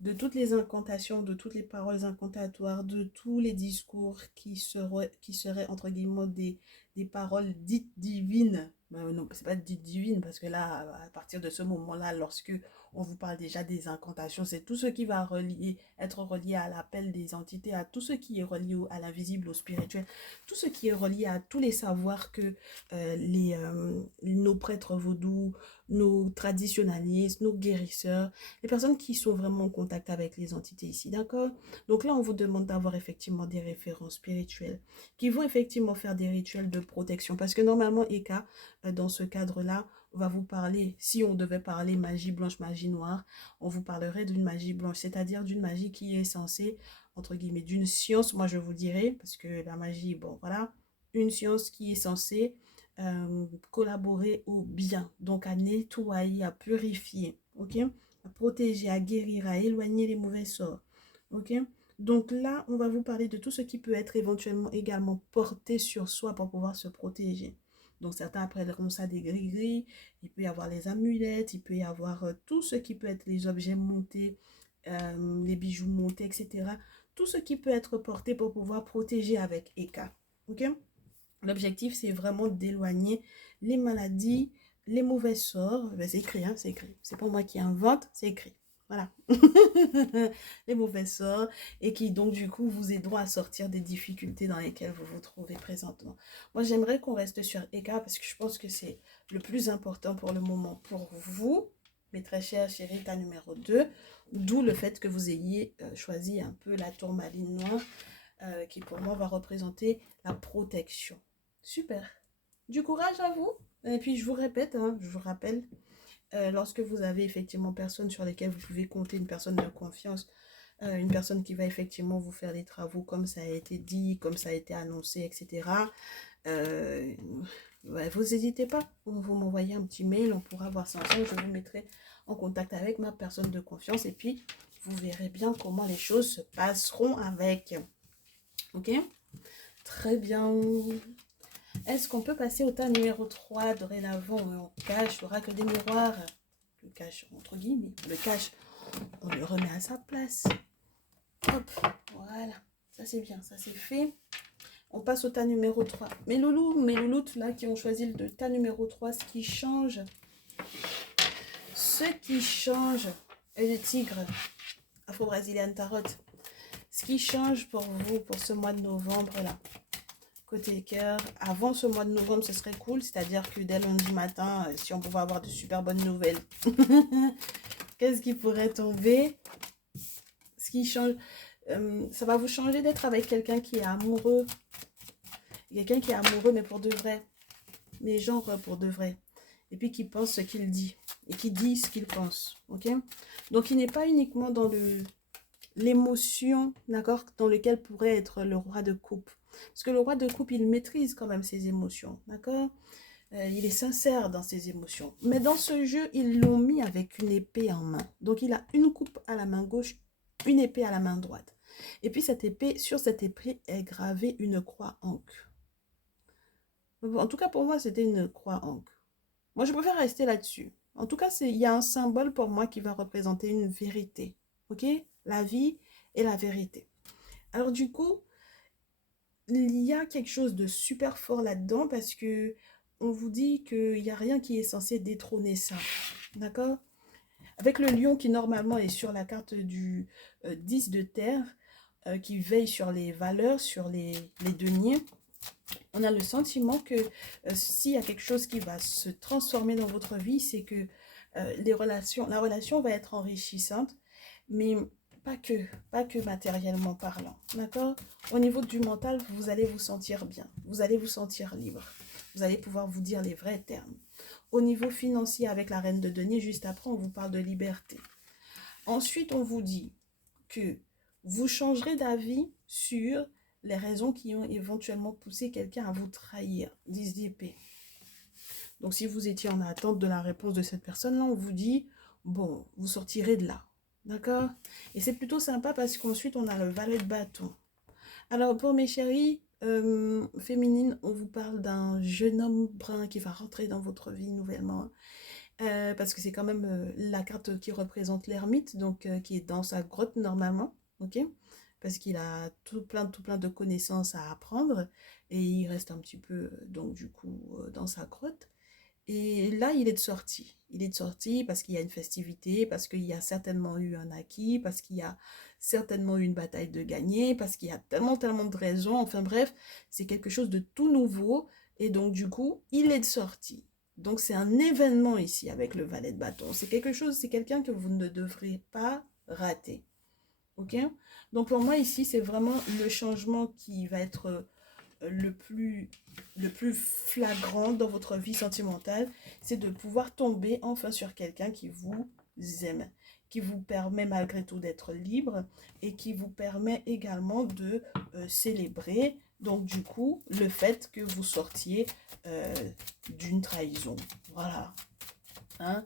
de toutes les incantations, de toutes les paroles incantatoires, de tous les discours qui seraient entre guillemets des paroles dites divines. Ben non, c'est pas dites divines parce que là, à partir de ce moment-là, lorsque on vous parle déjà des incantations, c'est tout ce qui va être relié à l'appel des entités, à tout ce qui est relié à l'invisible, au spirituel, tout ce qui est relié à tous les savoirs que nos prêtres vaudous, nos traditionalistes, nos guérisseurs, les personnes qui sont vraiment en contact avec les entités ici, d'accord? Donc là, on vous demande d'avoir effectivement des références spirituelles qui vont effectivement faire des rituels de protection. Parce que normalement, Eka, dans ce cadre-là, va vous parler, si on devait parler magie blanche, magie noire, on vous parlerait d'une magie blanche, c'est-à-dire d'une magie qui est censée, entre guillemets, d'une science, moi je vous dirais, parce que la magie, bon, voilà, une science qui est censée collaborer au bien. Donc à nettoyer, à purifier, ok? À protéger, à guérir, à éloigner les mauvais sorts, ok? Donc là, on va vous parler de tout ce qui peut être éventuellement également porté sur soi pour pouvoir se protéger. Donc certains appelleront ça des gris-gris, il peut y avoir les amulettes, il peut y avoir tout ce qui peut être les objets montés, les bijoux montés, etc. Tout ce qui peut être porté pour pouvoir protéger avec Eka. Ok? L'objectif, c'est vraiment d'éloigner les maladies, les mauvais sorts. Ben, c'est écrit, hein, c'est écrit. C'est pas moi qui invente, c'est écrit. Voilà. Les mauvais sorts et qui donc du coup vous aideront à sortir des difficultés dans lesquelles vous vous trouvez présentement. Moi, j'aimerais qu'on reste sur Eka parce que je pense que c'est le plus important pour le moment pour vous, mes très chers chéris, ta numéro 2. D'où le fait que vous ayez choisi un peu la tourmaline noire qui pour moi va représenter la protection. Super. Du courage à vous. Et puis je vous répète, hein, je vous rappelle, lorsque vous avez effectivement personne sur lesquelles vous pouvez compter, une personne de confiance, une personne qui va effectivement vous faire les travaux comme ça a été dit, comme ça a été annoncé, etc. Ouais, vous n'hésitez pas, vous m'envoyez un petit mail, on pourra voir ça ensemble, je vous mettrai en contact avec ma personne de confiance et puis vous verrez bien comment les choses se passeront avec. Ok? Très bien. Est-ce qu'on peut passer au tas numéro 3 dorénavant? On cache l'oracle des miroirs. Le cache entre guillemets. Le cache, on le remet à sa place. Hop, voilà. Ça c'est bien, ça c'est fait. On passe au tas numéro 3. Mes loulous, mes louloutes là qui ont choisi le tas numéro 3, ce qui change, et le tigre, Afro-Brazilian Tarot, ce qui change pour vous pour ce mois de novembre là. Côté cœur, avant ce mois de novembre, ce serait cool, c'est-à-dire que dès lundi matin, si on pouvait avoir de super bonnes nouvelles, qu'est-ce qui pourrait tomber? Ce qui change, ça va vous changer d'être avec quelqu'un qui est amoureux, mais pour de vrai, mais genre pour de vrai, et puis qui pense ce qu'il dit, et qui dit ce qu'il pense, ok? Donc il n'est pas uniquement dans l'émotion, d'accord, dans lequel pourrait être le roi de coupe. Parce que le roi de coupe, il maîtrise quand même ses émotions, d'accord? Il est sincère dans ses émotions. Mais dans ce jeu, ils l'ont mis avec une épée en main. Donc, il a une coupe à la main gauche, une épée à la main droite. Et puis, cette épée, sur cette épée est gravée une croix ancre. En tout cas, pour moi, c'était une croix ancre. Moi, je préfère rester là-dessus. En tout cas, il y a un symbole pour moi qui va représenter une vérité. Ok? La vie et la vérité. Alors, du coup, il y a quelque chose de super fort là-dedans parce que on vous dit qu'il n'y a rien qui est censé détrôner ça. D'accord? Avec le lion qui normalement est sur la carte du 10 de terre, qui veille sur les valeurs, sur les deniers, on a le sentiment que s'il y a quelque chose qui va se transformer dans votre vie, c'est que la relation va être enrichissante, mais pas que matériellement parlant, d'accord? Au niveau du mental, vous allez vous sentir bien, vous allez vous sentir libre, vous allez pouvoir vous dire les vrais termes. Au niveau financier, avec la reine de denier, juste après, on vous parle de liberté. Ensuite, on vous dit que vous changerez d'avis sur les raisons qui ont éventuellement poussé quelqu'un à vous trahir. 10 d'épée. Donc, si vous étiez en attente de la réponse de cette personne-là, on vous dit, bon, vous sortirez de là. D'accord? Et c'est plutôt sympa parce qu'ensuite, on a le valet de bâton. Alors, pour mes chéris féminines, on vous parle d'un jeune homme brun qui va rentrer dans votre vie nouvellement. Parce que c'est quand même la carte qui représente l'ermite, donc qui est dans sa grotte normalement, ok? Parce qu'il a tout plein de connaissances à apprendre et il reste un petit peu, donc du coup, dans sa grotte. Et là, il est de sortie. Il est de sortie parce qu'il y a une festivité, parce qu'il y a certainement eu un acquis, parce qu'il y a certainement eu une bataille de gagner, parce qu'il y a tellement de raisons. Enfin bref, c'est quelque chose de tout nouveau. Et donc, du coup, il est de sortie. Donc, c'est un événement ici avec le valet de bâton. C'est quelque chose, c'est quelqu'un que vous ne devrez pas rater. Ok? Donc, pour moi, ici, c'est vraiment le changement qui va être le plus flagrant dans votre vie sentimentale, c'est de pouvoir tomber enfin sur quelqu'un qui vous aime, qui vous permet malgré tout d'être libre et qui vous permet également de célébrer, donc du coup, le fait que vous sortiez d'une trahison. Voilà. Hein?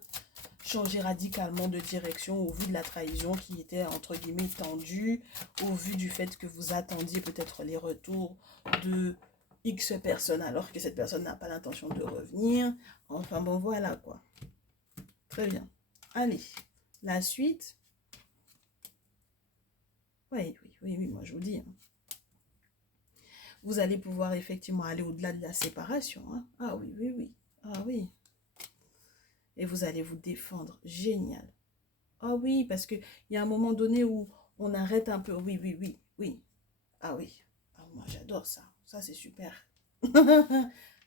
Changer radicalement de direction au vu de la trahison qui était entre guillemets tendue, au vu du fait que vous attendiez peut-être les retours de X personne alors que cette personne n'a pas l'intention de revenir. Enfin bon, voilà quoi. Très bien. Allez, la suite. Oui, oui, oui, oui, moi je vous dis. Hein. Vous allez pouvoir effectivement aller au-delà de la séparation. Hein. Ah oui, oui, oui. Ah oui. Et vous allez vous défendre. Génial. Ah oui, parce qu'il y a un moment donné où on arrête un peu. Oui, oui, oui, oui. Ah oui. Ah, moi, j'adore ça. Ça, c'est super.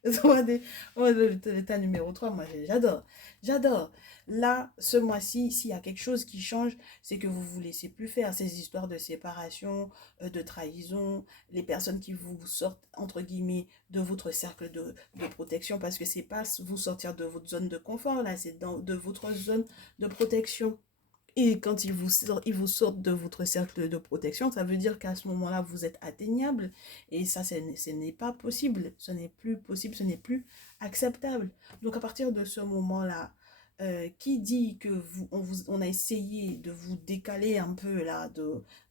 L'état numéro 3, moi, j'adore. J'adore. Là, ce mois-ci, s'il y a quelque chose qui change, c'est que vous ne vous laissez plus faire ces histoires de séparation, de trahison, les personnes qui vous sortent, entre guillemets, de votre cercle de protection, parce que c'est pas vous sortir de votre zone de confort, là, c'est de votre zone de protection. Et quand ils vous sortent de votre cercle de protection, ça veut dire qu'à ce moment-là, vous êtes atteignable. Et ça, ce n'est pas possible. Ce n'est plus possible, ce n'est plus acceptable. Donc, à partir de ce moment-là, qui dit que on a essayé de vous décaler un peu là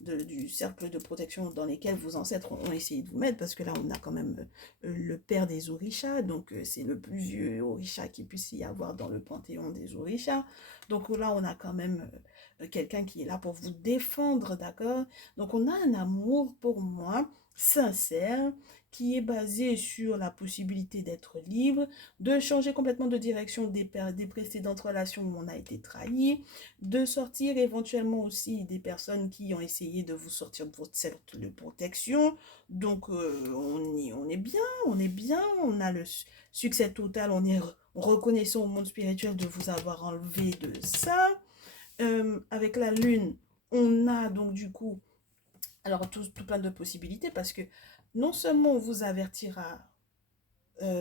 du cercle de protection dans lequel vos ancêtres ont essayé de vous mettre, parce que là, on a quand même le père des orishas, donc c'est le plus vieux orisha qu'il puisse y avoir dans le panthéon des orishas. Donc là, on a quand même quelqu'un qui est là pour vous défendre, d'accord? Donc on a un amour pour moi sincère qui est basé sur la possibilité d'être libre, de changer complètement de direction des précédentes relations où on a été trahi, de sortir éventuellement aussi des personnes qui ont essayé de vous sortir de votre cercle de protection. Donc on est bien, on a le succès total, on est reconnaissant au monde spirituel de vous avoir enlevé de ça. Avec la lune, on a donc du coup, alors tout plein de possibilités parce que non seulement on vous avertira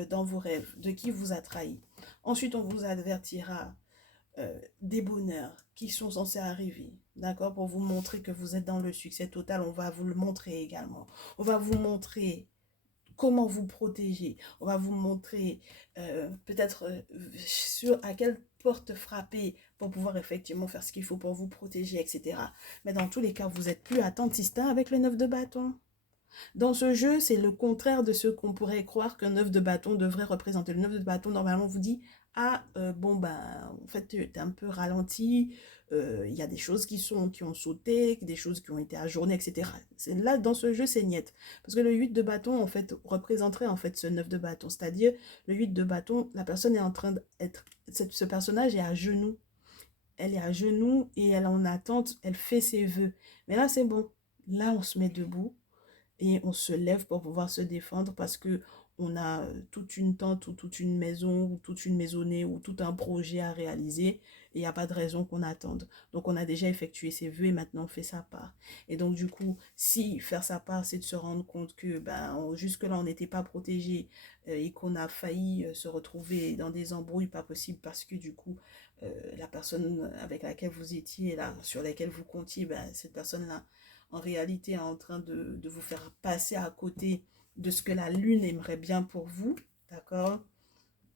dans vos rêves de qui vous a trahi, ensuite on vous avertira des bonheurs qui sont censés arriver, d'accord, pour vous montrer que vous êtes dans le succès total, on va vous le montrer également. On va vous montrer comment vous protéger. On va vous montrer peut-être à quelle porte frapper pour pouvoir effectivement faire ce qu'il faut pour vous protéger, etc. Mais dans tous les cas, vous n'êtes plus attentiste avec le 9 de bâton. Dans ce jeu, c'est le contraire de ce qu'on pourrait croire qu'un 9 de bâton devrait représenter. Le 9 de bâton, normalement, vous dit « Ah, bon, ben, en fait, tu es un peu ralenti, il y a des choses qui ont sauté, des choses qui ont été ajournées, etc. » Là, dans ce jeu, c'est niet. Parce que le 8 de bâton, en fait, représenterait en fait ce 9 de bâton. C'est-à-dire, le 8 de bâton, la personne est en train d'être... Ce personnage est à genoux. Elle est à genoux et elle est en attente, elle fait ses vœux. Mais là, c'est bon. Là, on se met debout et on se lève pour pouvoir se défendre parce que on a toute une tente ou toute une maison ou toute une maisonnée ou tout un projet à réaliser et il n'y a pas de raison qu'on attende. Donc on a déjà effectué ses vœux et maintenant on fait sa part. Et donc du coup, si faire sa part, c'est de se rendre compte que jusque-là on n'était pas protégé et qu'on a failli se retrouver dans des embrouilles pas possibles parce que du coup, la personne avec laquelle vous étiez, là, sur laquelle vous comptiez, cette personne-là, en réalité est en train de vous faire passer à côté de ce que la lune aimerait bien pour vous, d'accord?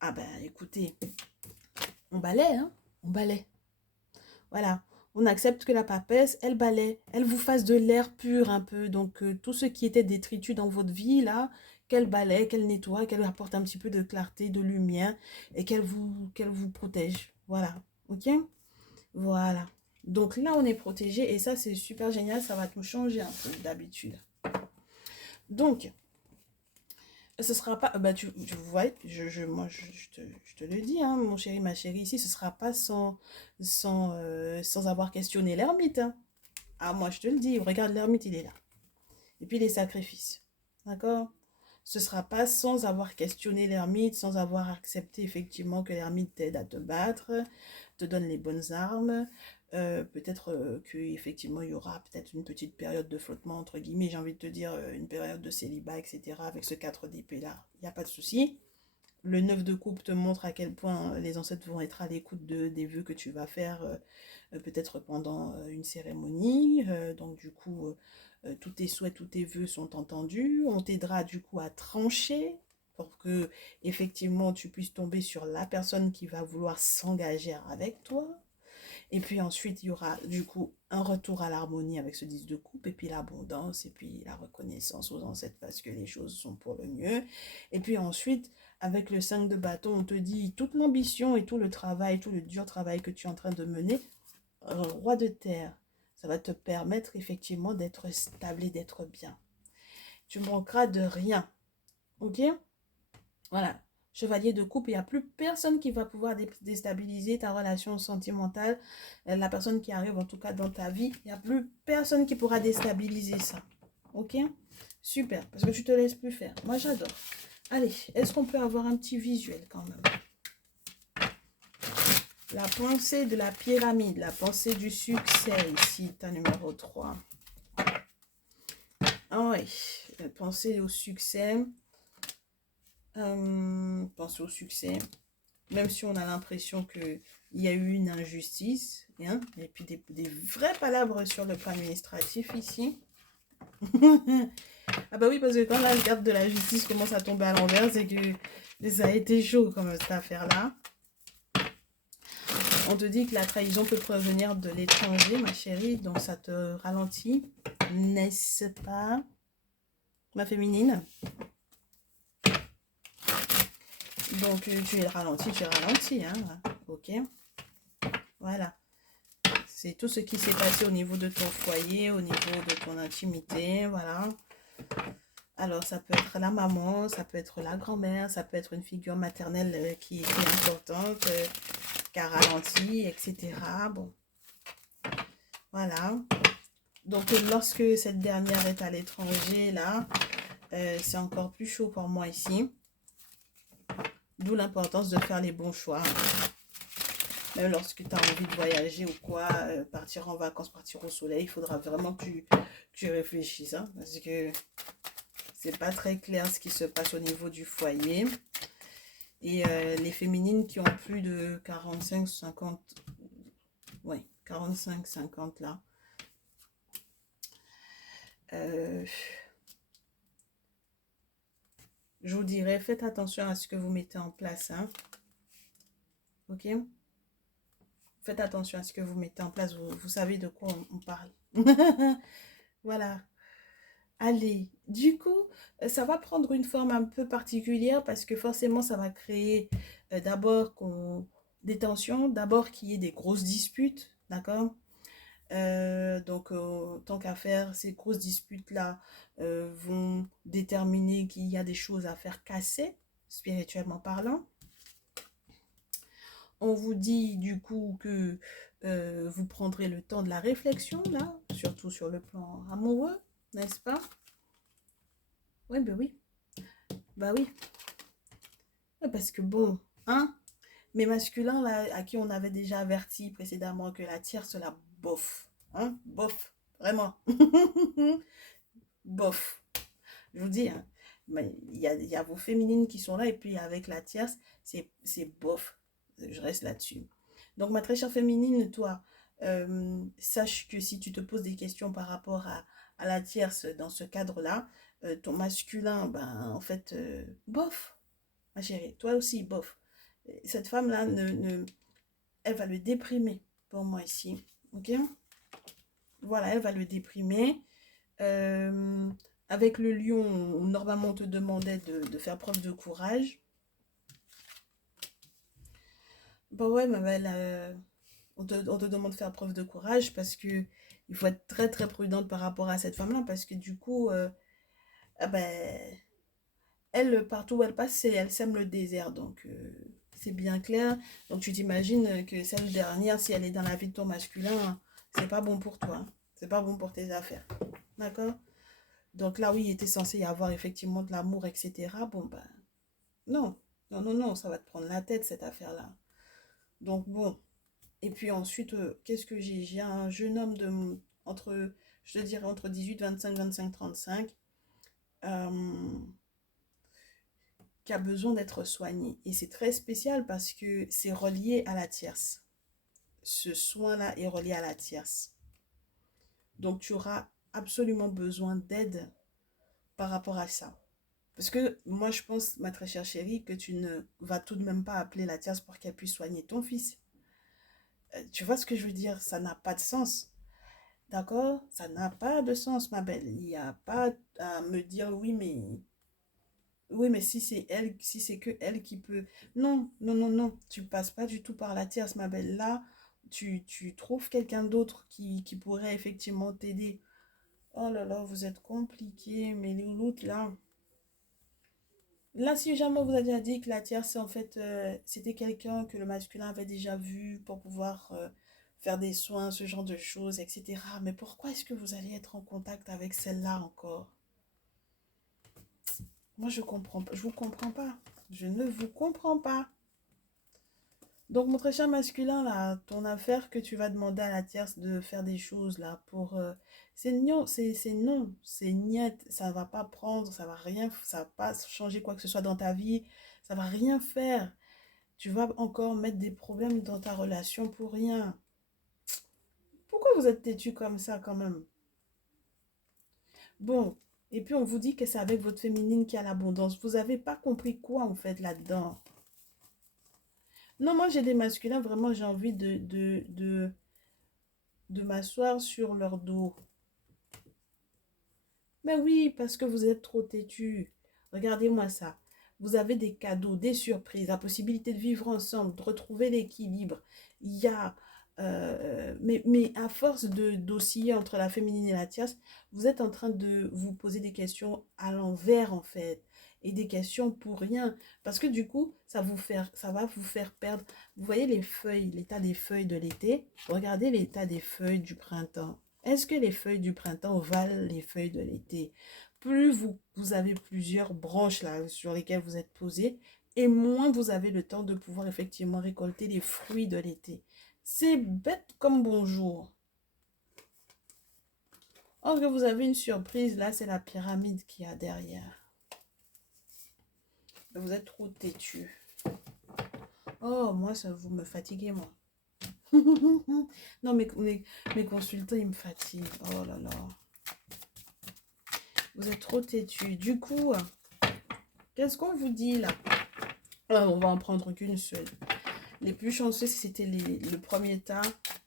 Ah ben écoutez, on balaie, hein? On balaie. Voilà. On accepte que la papesse, elle balaie, elle vous fasse de l'air pur un peu. Donc tout ce qui était détritus dans votre vie, là, qu'elle balaie, qu'elle nettoie, qu'elle apporte un petit peu de clarté, de lumière et qu'elle vous protège. Voilà. Ok? Voilà. Donc là, on est protégé et ça, c'est super génial. Ça va tout changer un peu d'habitude. Donc, ce sera pas... tu vois, moi, je te le dis, hein, mon chéri, ma chérie, ici, ce sera pas sans avoir questionné l'ermite. Hein. Ah, moi, je te le dis. Regarde, l'ermite, il est là. Et puis, les sacrifices. D'accord? Ce sera pas sans avoir questionné l'ermite, sans avoir accepté effectivement que l'ermite t'aide à te battre, te donne les bonnes armes. Peut-être qu'effectivement il y aura peut-être une petite période de flottement, entre guillemets, j'ai envie de te dire une période de célibat, etc. avec ce 4 d'épée là, il n'y a pas de souci. le 9 de coupe te montre à quel point les ancêtres vont être à l'écoute des vœux que tu vas faire, peut-être pendant une cérémonie. Donc du coup, tous tes souhaits, tous tes vœux sont entendus. On t'aidera du coup à trancher pour que effectivement tu puisses tomber sur la personne qui va vouloir s'engager avec toi. Et puis ensuite, il y aura du coup un retour à l'harmonie avec ce 10 de coupe, et puis l'abondance, et puis la reconnaissance aux ancêtres parce que les choses sont pour le mieux. Et puis ensuite, avec le 5 de bâton, on te dit toute l'ambition et tout le travail, tout le dur travail que tu es en train de mener, roi de terre, ça va te permettre effectivement d'être stable et d'être bien. Tu ne manqueras de rien. Ok? Voilà. Chevalier de coupe, il n'y a plus personne qui va pouvoir déstabiliser ta relation sentimentale. La personne qui arrive en tout cas dans ta vie, il n'y a plus personne qui pourra déstabiliser ça. Ok? Super, parce que tu te laisses plus faire. Moi, j'adore. Allez, est-ce qu'on peut avoir un petit visuel quand même? La pensée de la pyramide, la pensée du succès, ici, ta numéro 3. Ah oui, pensée au succès. Pensez au succès. Même si on a l'impression qu'il y a eu une injustice, hein, et puis des vraies palabres sur le plan administratif ici. Ah bah oui, parce que quand la carte de la justice commence à tomber à l'envers, c'est que ça a été chaud comme cette affaire-là. On te dit que la trahison peut provenir de l'étranger, ma chérie, donc ça te ralentit, n'est-ce pas, ma féminine? Donc tu es ralenti, hein, ok? Voilà. C'est tout ce qui s'est passé au niveau de ton foyer, au niveau de ton intimité, voilà. Alors, ça peut être la maman, ça peut être la grand-mère, ça peut être une figure maternelle qui est importante, qui a ralenti, etc. Bon, voilà. Donc, lorsque cette dernière est à l'étranger, là, c'est encore plus chaud pour moi ici. D'où l'importance de faire les bons choix. Même lorsque tu as envie de voyager ou quoi, partir en vacances, partir au soleil, il faudra vraiment que tu réfléchisses. Hein, parce que c'est pas très clair ce qui se passe au niveau du foyer. Et les féminines qui ont plus de 45, 50, ouais, 45, 50 là. Je vous dirais, faites attention à ce que vous mettez en place. Hein. Ok? Faites attention à ce que vous mettez en place. Vous savez de quoi on parle. Voilà. Allez, du coup, ça va prendre une forme un peu particulière parce que forcément, ça va créer d'abord des tensions, d'abord qu'il y ait des grosses disputes, d'accord? Donc, tant qu'à faire, ces grosses disputes-là vont déterminer qu'il y a des choses à faire casser, spirituellement parlant. On vous dit du coup que vous prendrez le temps de la réflexion, là, surtout sur le plan amoureux, n'est-ce pas? Oui, ben oui. Bah oui. Parce que bon, hein, mes masculins, là, à qui on avait déjà averti précédemment que la tierce, la bof. Hein, bof. Vraiment. Bof. Je vous dis, hein, mais il y a vos féminines qui sont là, et puis avec la tierce, c'est bof. Je reste là-dessus. Donc, ma très chère féminine, toi, sache que si tu te poses des questions par rapport à la tierce dans ce cadre-là, ton masculin, ben, en fait, bof, ma chérie, toi aussi, bof. Cette femme-là, elle va le déprimer pour moi ici. Ok? Voilà, elle va le déprimer. Euh, Avec le lion, normalement, on te demandait de faire preuve de courage. Bah ouais, mais elle, on te demande de faire preuve de courage parce que il faut être très très prudente par rapport à cette femme-là parce que du coup, ah ben, elle, partout où elle passe, elle sème le désert. Donc, c'est bien clair. Donc, tu t'imagines que celle dernière, si elle est dans la vie de ton masculin, c'est pas bon pour toi. Hein. C'est pas bon pour tes affaires. D'accord? Donc là, oui, il était censé y avoir effectivement de l'amour, etc. Bon, ben, non. Non, non, non, ça va te prendre la tête, cette affaire-là. Donc, bon. Et puis ensuite, qu'est-ce que j'ai? J'ai un jeune homme entre, je te dirais, entre 18, 25, 25, 35. Euh, qui a besoin d'être soigné. Et c'est très spécial parce que c'est relié à la tierce. Ce soin-là est relié à la tierce. Donc, tu auras absolument besoin d'aide par rapport à ça. Parce que moi, je pense, ma très chère chérie, que tu ne vas tout de même pas appeler la tierce pour qu'elle puisse soigner ton fils. Tu vois ce que je veux dire? Ça n'a pas de sens. D'accord? Ça n'a pas de sens, ma belle. Il n'y a pas à me dire oui, mais si c'est elle, si c'est que elle qui peut. Non, non, non, non. Tu passes pas du tout par la tierce, ma belle. Là, tu trouves quelqu'un d'autre qui pourrait effectivement t'aider. Oh là là, vous êtes compliqués, mais l'autre là. Là, si jamais on vous a déjà dit que la tierce, en fait, c'était quelqu'un que le masculin avait déjà vu pour pouvoir faire des soins, ce genre de choses, etc. Mais pourquoi est-ce que vous allez être en contact avec celle-là encore? Moi, je comprends pas. Je vous comprends pas. Je ne vous comprends pas. Donc, mon très cher masculin, là, ton affaire que tu vas demander à la tierce de faire des choses, là, pour... c'est non, c'est niet, ça va pas prendre, ça va rien, ça va pas changer quoi que ce soit dans ta vie, ça va rien faire. Tu vas encore mettre des problèmes dans ta relation pour rien. Pourquoi vous êtes têtu comme ça, quand même? Bon, et puis on vous dit que c'est avec votre féminine qu'il y a l'abondance. Vous avez pas compris quoi, en fait, là-dedans? Non, moi, j'ai des masculins, vraiment, j'ai envie de m'asseoir sur leur dos. Mais oui, parce que vous êtes trop têtu. Regardez-moi ça. Vous avez des cadeaux, des surprises, la possibilité de vivre ensemble, de retrouver l'équilibre. Il y a... mais à force d'osciller entre la féminine et la tierce, vous êtes en train de vous poser des questions à l'envers, en fait. Et des questions pour rien. Parce que du coup, ça va vous faire perdre. Vous voyez les feuilles, l'état des feuilles de l'été. Regardez l'état des feuilles du printemps. Est-ce que les feuilles du printemps valent les feuilles de l'été? Plus vous avez plusieurs branches là sur lesquelles vous êtes posé, et moins vous avez le temps de pouvoir effectivement récolter les fruits de l'été. C'est bête comme bonjour. Or que vous avez une surprise, là, c'est la pyramide qu'il y a derrière. Vous êtes trop têtu. Oh, moi, ça vous me fatiguez, moi. Non, mes consultants, ils me fatiguent. Oh là là. Vous êtes trop têtu. Du coup, qu'est-ce qu'on vous dit là? On va en prendre qu'une seule. Les plus chanceux, c'était le premier tas.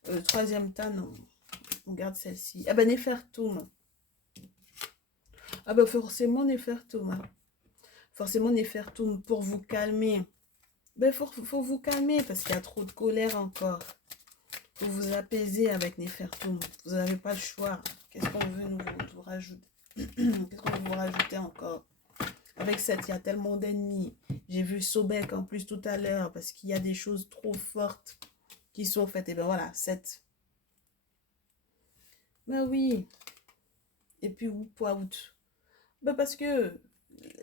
Le troisième tas, non. On garde celle-ci. Ah ben, Nefertum. Ah ben, forcément, Nefertum. Hein. Forcément, Nefertum, pour vous calmer. Ben, faut vous calmer parce qu'il y a trop de colère encore. Faut vous apaiser avec Nefertum. Vous n'avez pas le choix. Qu'est-ce qu'on veut vous rajouter? Qu'est-ce qu'on veut vous rajouter encore? Avec cette, il y a tellement d'ennemis. J'ai vu Sobek en plus tout à l'heure parce qu'il y a des choses trop fortes qui sont faites. Et ben voilà, 7. Ben oui. Et puis Oupoaout. Ben parce que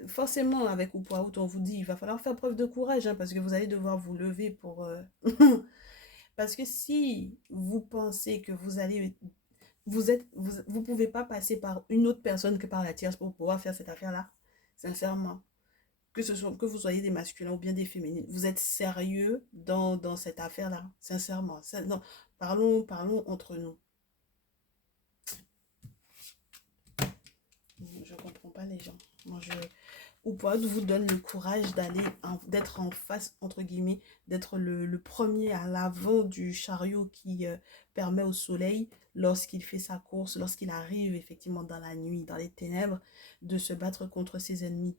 forcément avec Oupoaout, on vous dit il va falloir faire preuve de courage hein, parce que vous allez devoir vous lever pour... parce que si vous pensez que vous allez... vous pouvez pas passer par une autre personne que par la tierce pour pouvoir faire cette affaire-là. Sincèrement. Que vous soyez des masculins ou bien des féminines, vous êtes sérieux dans cette affaire-là, sincèrement. Non, parlons entre nous. Je comprends pas les gens. Moi, ou pas vous donne le courage d'être en face, entre guillemets, d'être le premier à l'avant du chariot qui permet au soleil, lorsqu'il fait sa course, lorsqu'il arrive effectivement dans la nuit, dans les ténèbres, de se battre contre ses ennemis,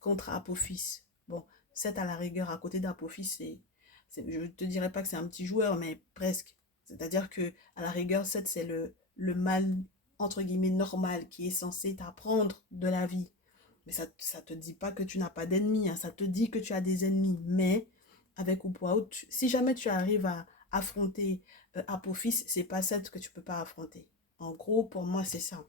contre Apophis. Bon, 7 à la rigueur, à côté d'Apophis, je ne te dirais pas que c'est un petit joueur, mais presque. C'est-à-dire que à la rigueur, 7 c'est le mal, entre guillemets, normal, qui est censé t'apprendre de la vie. Mais ça ne te dit pas que tu n'as pas d'ennemis, hein. Ça te dit que tu as des ennemis. Mais avec Upoao, si jamais tu arrives à affronter Apophis, c'est pas 7 que tu peux pas affronter. En gros, pour moi, c'est ça.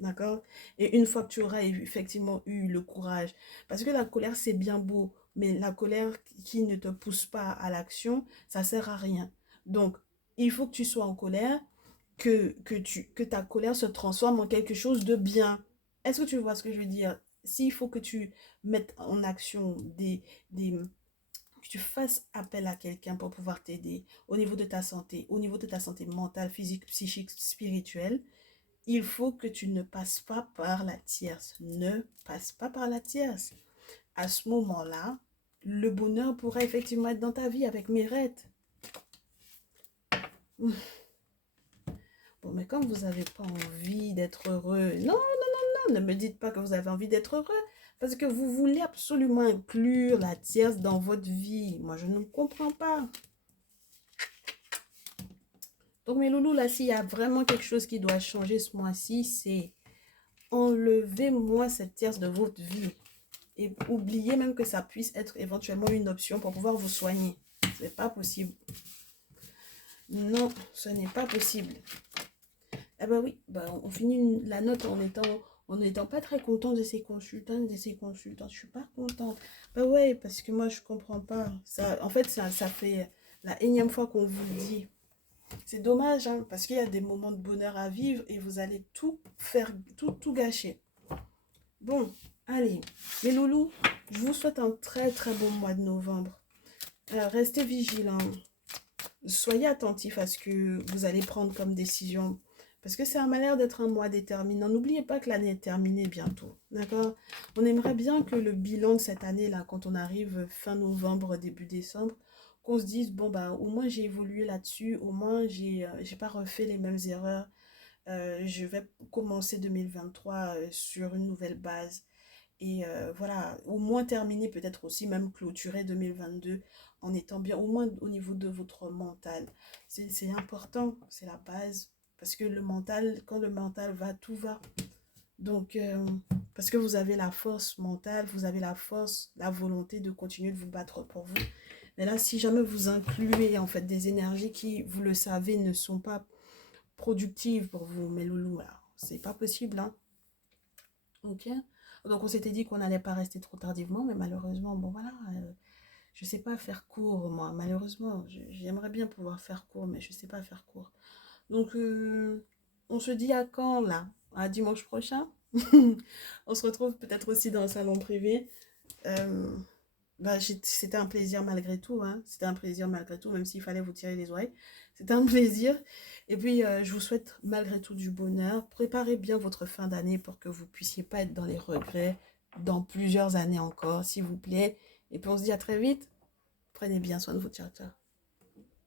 D'accord? Et une fois que tu auras effectivement eu le courage, parce que la colère, c'est bien beau, mais la colère qui ne te pousse pas à l'action, ça sert à rien. Donc, il faut que tu sois en colère, que ta colère se transforme en quelque chose de bien. Est-ce que tu vois ce que je veux dire? s'il faut que tu mettes en action que tu fasses appel à quelqu'un pour pouvoir t'aider au niveau de ta santé mentale, physique, psychique, spirituelle, il faut que tu ne passes pas par la tierce. Ne passe pas par la tierce. À ce moment-là, le bonheur pourrait effectivement être dans ta vie avec Mirette. Bon, mais quand vous n'avez pas envie d'être heureux, non, non, ne me dites pas que vous avez envie d'être heureux, parce que vous voulez absolument inclure la tierce dans votre vie. Moi, je ne comprends pas. Donc, mes loulous, là, s'il y a vraiment quelque chose qui doit changer ce mois-ci, c'est enlevez-moi cette tierce de votre vie. Et oubliez même que ça puisse être éventuellement une option pour pouvoir vous soigner. C'est pas possible. Non, ce n'est pas possible. Eh ben oui, ben on finit la note en étant pas très content de ces consultants, de ces consultants. Je suis pas contente. Ben ouais, parce que moi je comprends pas. Ça, en fait, ça fait la énième fois qu'on vous le dit. C'est dommage, hein, parce qu'il y a des moments de bonheur à vivre et vous allez tout faire, tout gâcher. Bon, allez, les loulous, je vous souhaite un très très bon mois de novembre. Restez vigilants. Soyez attentifs à ce que vous allez prendre comme décision. Parce que ça a l'air d'être un mois déterminant. N'oubliez pas que l'année est terminée bientôt. D'accord? On aimerait bien que le bilan de cette année-là, quand on arrive fin novembre, début décembre, qu'on se dise, bon, bah, au moins j'ai évolué là-dessus, au moins j'ai pas refait les mêmes erreurs. Je vais commencer 2023 sur une nouvelle base. Et voilà, au moins terminer, peut-être aussi même clôturer 2022 en étant bien, au moins au niveau de votre mental. C'est important, c'est la base. Parce que le mental, quand le mental va, tout va. Donc, parce que vous avez la force mentale, vous avez la force, la volonté de continuer de vous battre pour vous. Mais là, si jamais vous incluez en fait des énergies qui, vous le savez, ne sont pas productives pour vous, mes loulous, alors c'est pas possible, hein. Ok. Donc on s'était dit qu'on n'allait pas rester trop tardivement, mais malheureusement, bon voilà, je sais pas faire court, moi. Malheureusement, j'aimerais bien pouvoir faire court, mais je sais pas faire court. Donc on se dit à quand là? À dimanche prochain? On se retrouve peut-être aussi dans un salon privé. Euh, Bah, c'était un plaisir malgré tout, hein. C'était un plaisir malgré tout, même s'il fallait vous tirer les oreilles. C'était un plaisir. Et puis, je vous souhaite malgré tout du bonheur. Préparez bien votre fin d'année pour que vous puissiez pas être dans les regrets dans plusieurs années encore, s'il vous plaît. Et puis, on se dit à très vite. Prenez bien soin de vous. Ciao, ciao.